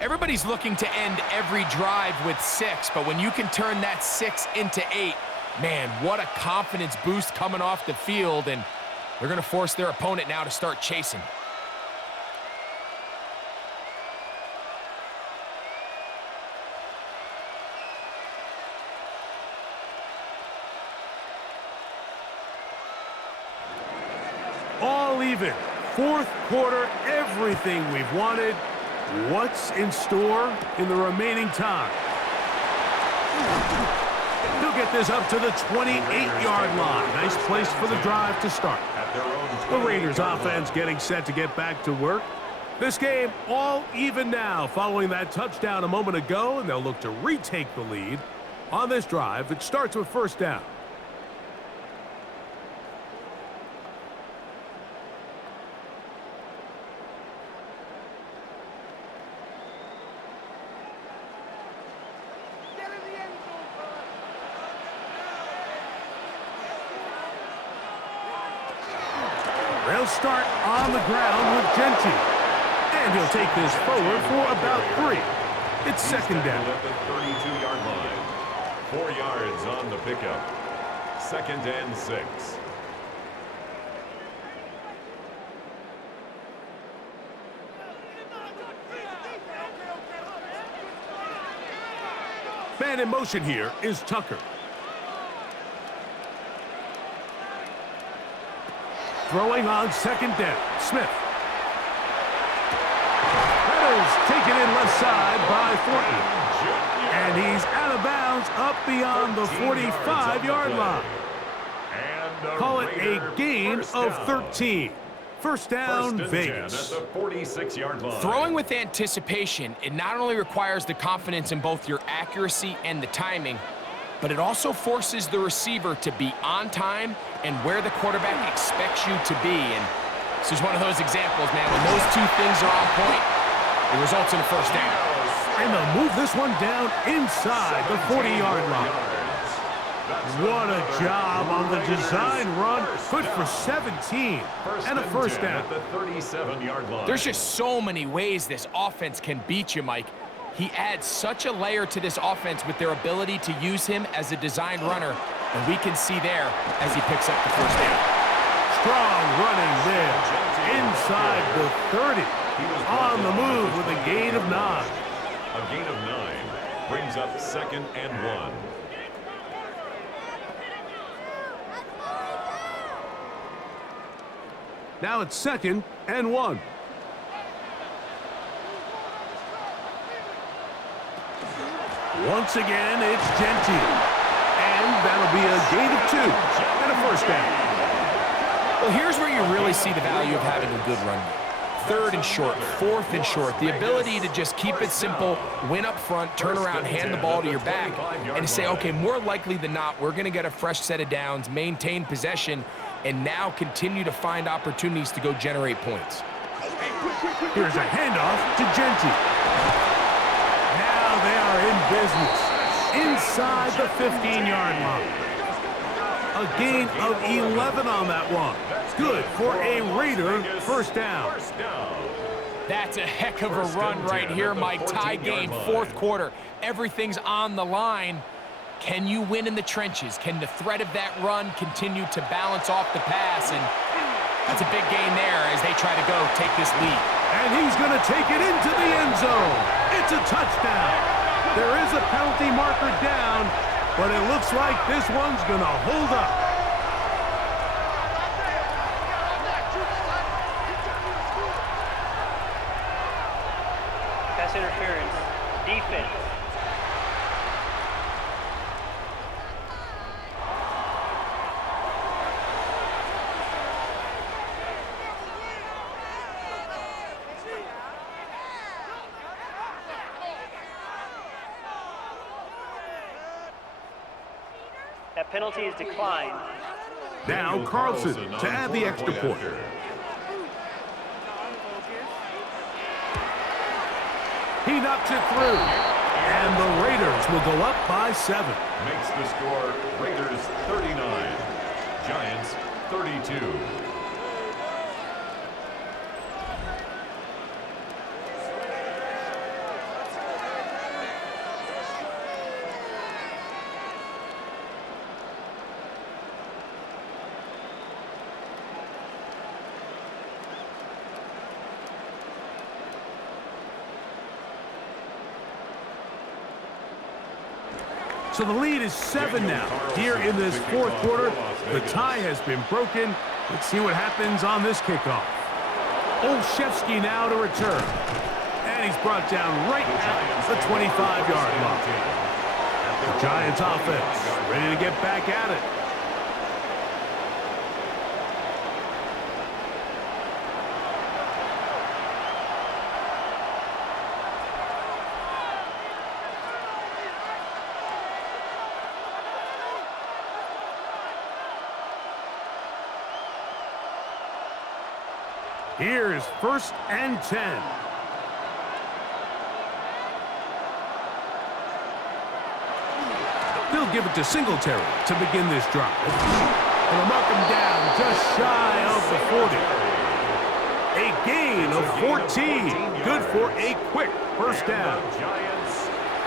Everybody's looking to end every drive with 6, but when you can turn that 6 into 8, man, what a confidence boost coming off the field, and they're going to force their opponent now to start chasing. All even. Fourth quarter, everything we've wanted. What's in store in the remaining time? He'll get this up to the 28-yard line. Nice place for the drive to start. The Raiders offense getting set to get back to work. This game all even now following that touchdown a moment ago, and they'll look to retake the lead on this drive that starts with first down. They'll start on the ground with Genty. And he'll take this forward for about 3. It's second down. At the 32-yard line. 4 yards on the pickup. Second and 6. Man in motion here is Tucker. Throwing on second down. Smith. That is taken in left side by Thornton. And he's out of bounds up beyond the 45-yard line. Call it a gain of 13. First down, Vegas. At the 46-yard line. Throwing with anticipation, it not only requires the confidence in both your accuracy and the timing, but it also forces the receiver to be on time and where the quarterback expects you to be. And this is one of those examples, man. When those two things are on point, it results in a first down. And they'll move this one down inside the 40-yard line. What a job on the design run. Good for 17 and a first down. At the 37-yard line. There's just so many ways this offense can beat you, Mike. He adds such a layer to this offense with their ability to use him as a design runner, and we can see there as he picks up the first down. Strong running there. Inside the 30. On the move with a gain of 9. A gain of 9 brings up second and 1. Now it's 2nd and 1. Once again, it's Gentile. And that'll be a gain of 2 and a first down. Well, here's where you really see the value of having a good run game. 3rd and short, 4th and short. The ability to just keep it simple, win up front, turn around, hand the ball to your back, and to say, okay, more likely than not, we're going to get a fresh set of downs, maintain possession, and now continue to find opportunities to go generate points. Here's a handoff to Gentile. Now they are in business inside the 15-yard line. A gain of 11 on that one. Good for a Raider first down. That's a heck of a run right here, Mike. Tie game, 4th quarter. Everything's on the line. Can you win in the trenches? Can the threat of that run continue to balance off the pass? And that's a big gain there as they try to go take this lead. And he's going to take it into the end zone. It's a touchdown. There is a penalty marker down, but it looks like this one's going to hold up. Pass interference. Defense. That penalty is declined. Now Carlson to add the extra point. He knocks it through. And the Raiders will go up by 7. Makes the score Raiders 39, Giants 32. So the lead is 7 now. Here in this 4th quarter, the tie has been broken. Let's see what happens on this kickoff. Olszewski now to return. And he's brought down right at the 25-yard line. The Giants offense ready to get back at it. Here's 1st and 10. They'll give it to Singletary to begin this drive. And they'll mark him down just shy of the 40. A gain of 14. Good for a quick first down.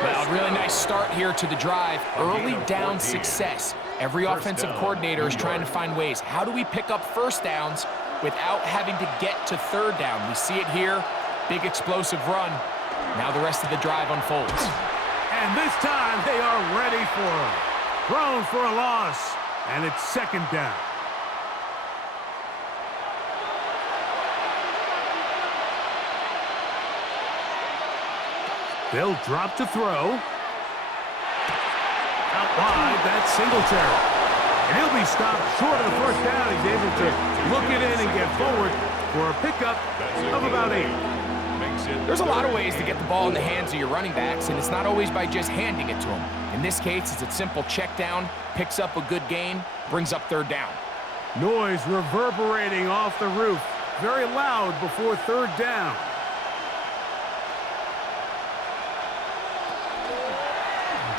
Well, really nice start here to the drive. Early down success. Every offensive coordinator is trying to find ways. How do we pick up first downs without having to get to 3rd down? We see it here. Big explosive run. Now the rest of the drive unfolds. And this time they are ready for him. Thrown for a loss. And it's 2nd down. They'll drop to throw. Out wide, that's Singletary. And he'll be stopped short of the first down. He's able to look it in and get forward for a pickup of about 8. There's a lot of ways to get the ball in the hands of your running backs, and it's not always by just handing it to them. In this case, it's a simple check down, picks up a good gain, brings up 3rd down. Noise reverberating off the roof. Very loud before 3rd down.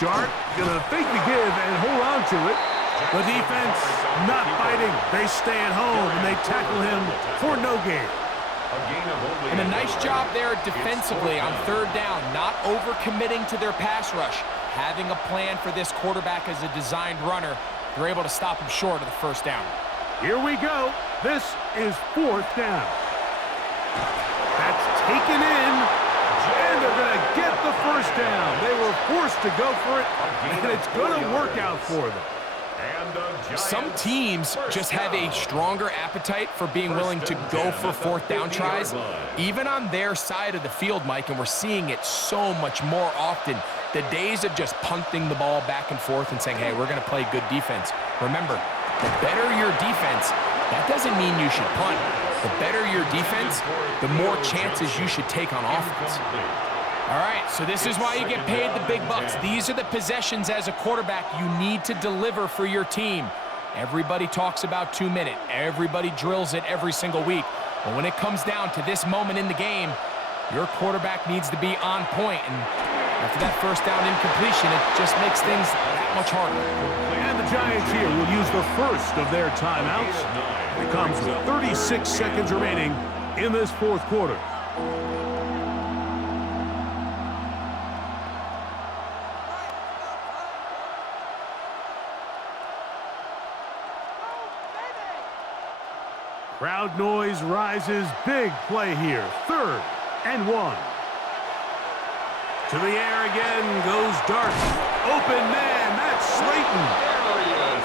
Dart gonna fake the give and hold on to it. The defense not biting. They stay at home and they tackle him for no gain. And a nice job there defensively on 3rd down, not overcommitting to their pass rush. Having a plan for this quarterback as a designed runner, they're able to stop him short of the first down. Here we go. This is 4th down. That's taken in, and they're going to get the first down. They were forced to go for it, and it's going to work out for them. Some teams just have a stronger appetite for being willing to go for fourth down tries, even on their side of the field, Mike, and we're seeing it so much more often. The days of just punting the ball back and forth and saying, hey, we're going to play good defense. Remember, the better your defense, that doesn't mean you should punt. The better your defense, the more chances you should take on offense. All right, so this is why you get paid the big bucks. These are the possessions as a quarterback you need to deliver for your team. Everybody talks about 2 minute. Everybody drills it every single week. But when it comes down to this moment in the game, your quarterback needs to be on point. And after that first down incompletion, it just makes things that much harder. And the Giants here will use the first of their timeouts. It comes with 36 seconds remaining in this fourth quarter. Crowd noise rises. Big play here. 3rd and 1. To the air again goes Dart. Open man. That's Slayton.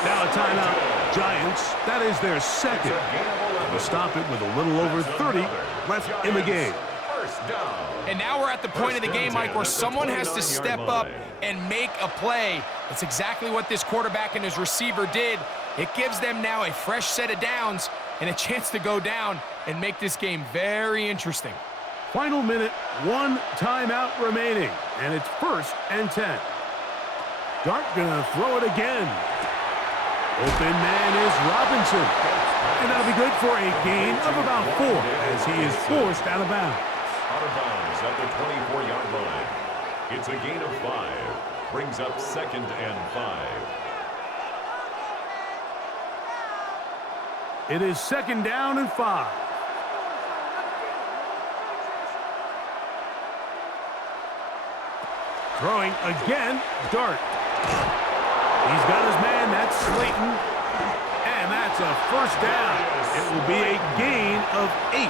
Now a timeout. Giants. That is their second. They'll stop it with a little over 30 left in the game. And now we're at the point of the game, Mike, where someone has to step up and make a play. That's exactly what this quarterback and his receiver did. It gives them now a fresh set of downs and a chance to go down and make this game very interesting. Final minute, 1 timeout remaining, and it's 1st and 10. Dart gonna throw it again. Open man is Robinson. And that'll be good for a gain of about 4 as he is forced out of bounds. Out of bounds at the 24-yard line. It's a gain of 5. Brings up 2nd and 5. It is 2nd down and 5. Throwing again, Dart. He's got his man, that's Slayton. And that's a first down. It will be a gain of 8.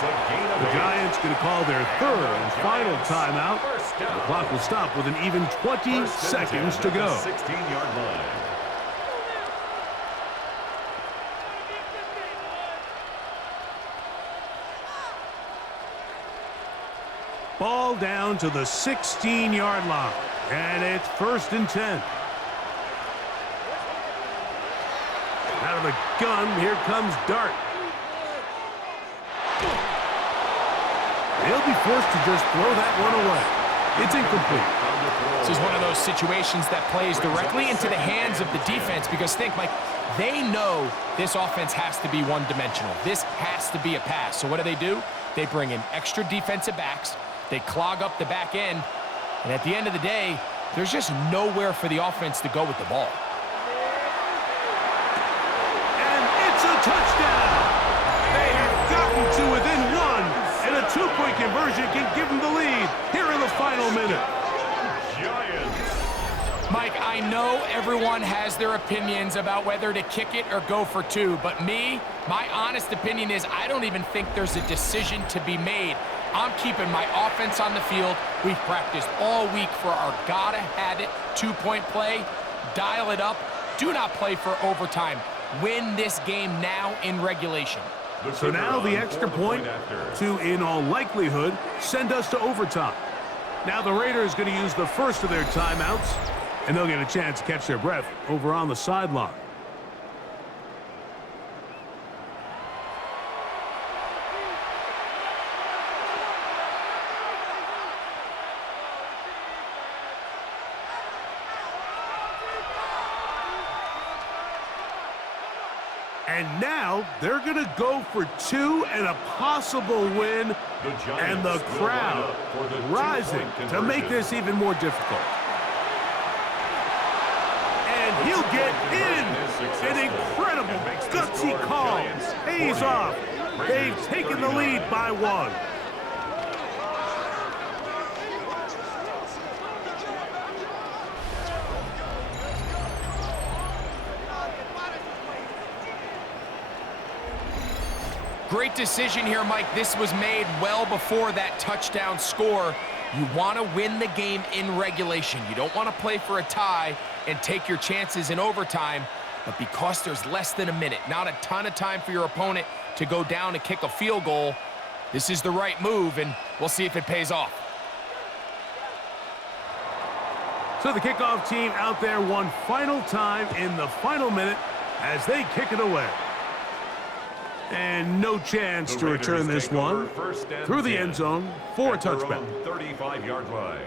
The Giants going to call their 3rd and final timeout. The clock will stop with an even 20 seconds to go. 16-yard line. Ball down to the 16-yard line. And it's 1st and 10. Out of the gun, here comes Dart. He'll be forced to just throw that one away. It's incomplete. This is one of those situations that plays directly into the hands of the defense because think, Mike, they know this offense has to be one-dimensional. This has to be a pass. So what do? They bring in extra defensive backs. They clog up the back end. And at the end of the day, there's just nowhere for the offense to go with the ball. And it's a touchdown. They have gotten to within 1. And a 2-point conversion can give them the lead here in the final minute. Mike, I know everyone has their opinions about whether to kick it or go for 2, but my honest opinion is I don't even think there's a decision to be made. I'm keeping my offense on the field. We've practiced all week for our gotta-have-it 2-point play. Dial it up. Do not play for overtime. Win this game now in regulation. So now the extra point to, in all likelihood, send us to overtime. Now the Raiders going to use the first of their timeouts, and they'll get a chance to catch their breath over on the sideline. And now they're going to go for 2 and a possible win, and the crowd rising to make this even more difficult. And he'll get in. An incredible, gutsy call. Pays off. They've taken the lead by 1. Great decision here, Mike. This was made well before that touchdown score. You want to win the game in regulation. You don't want to play for a tie. and take your chances in overtime. But because there's less than a minute, not a ton of time for your opponent to go down and kick a field goal, this is the right move, and we'll see if it pays off. So the kickoff team out there one final time in the final minute as they kick it away. And no chance to return this one through the end zone for a touchback. 35-yard line.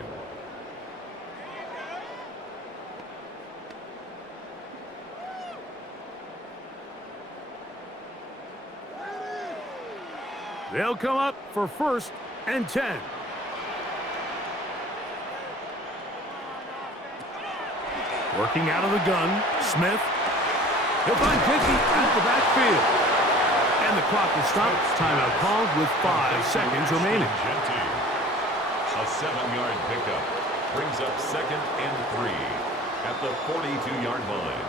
They'll come up for 1st and 10. Working out of the gun, Smith. He'll find Dickey at the backfield. And the clock will stop. Timeout called with 5 seconds remaining. A 7-yard pickup brings up 2nd and 3 at the 42-yard line.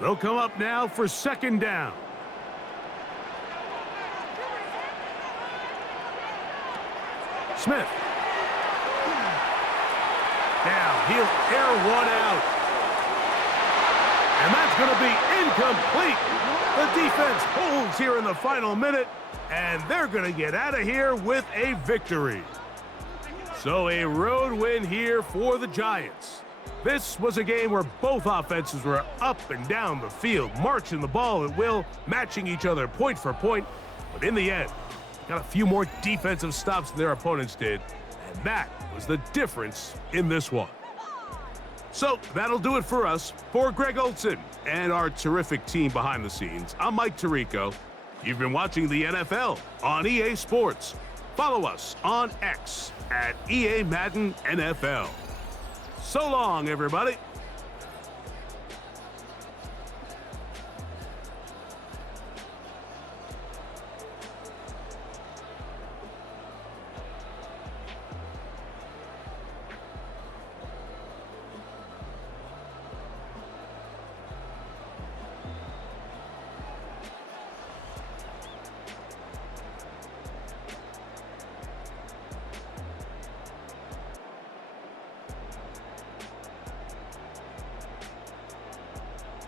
They'll come up now for 2nd down. Smith. Now he'll air one out. And that's going to be incomplete. The defense holds here in the final minute, and they're going to get out of here with a victory. So a road win here for the Giants. This was a game where both offenses were up and down the field, marching the ball at will, matching each other point for point. But in the end, got a few more defensive stops than their opponents did, and that was the difference in this one. So that'll do it for us. For Greg Olson and our terrific team behind the scenes, I'm Mike Tirico. You've been watching the NFL on EA Sports. Follow us on X at EA Madden NFL. So long, everybody.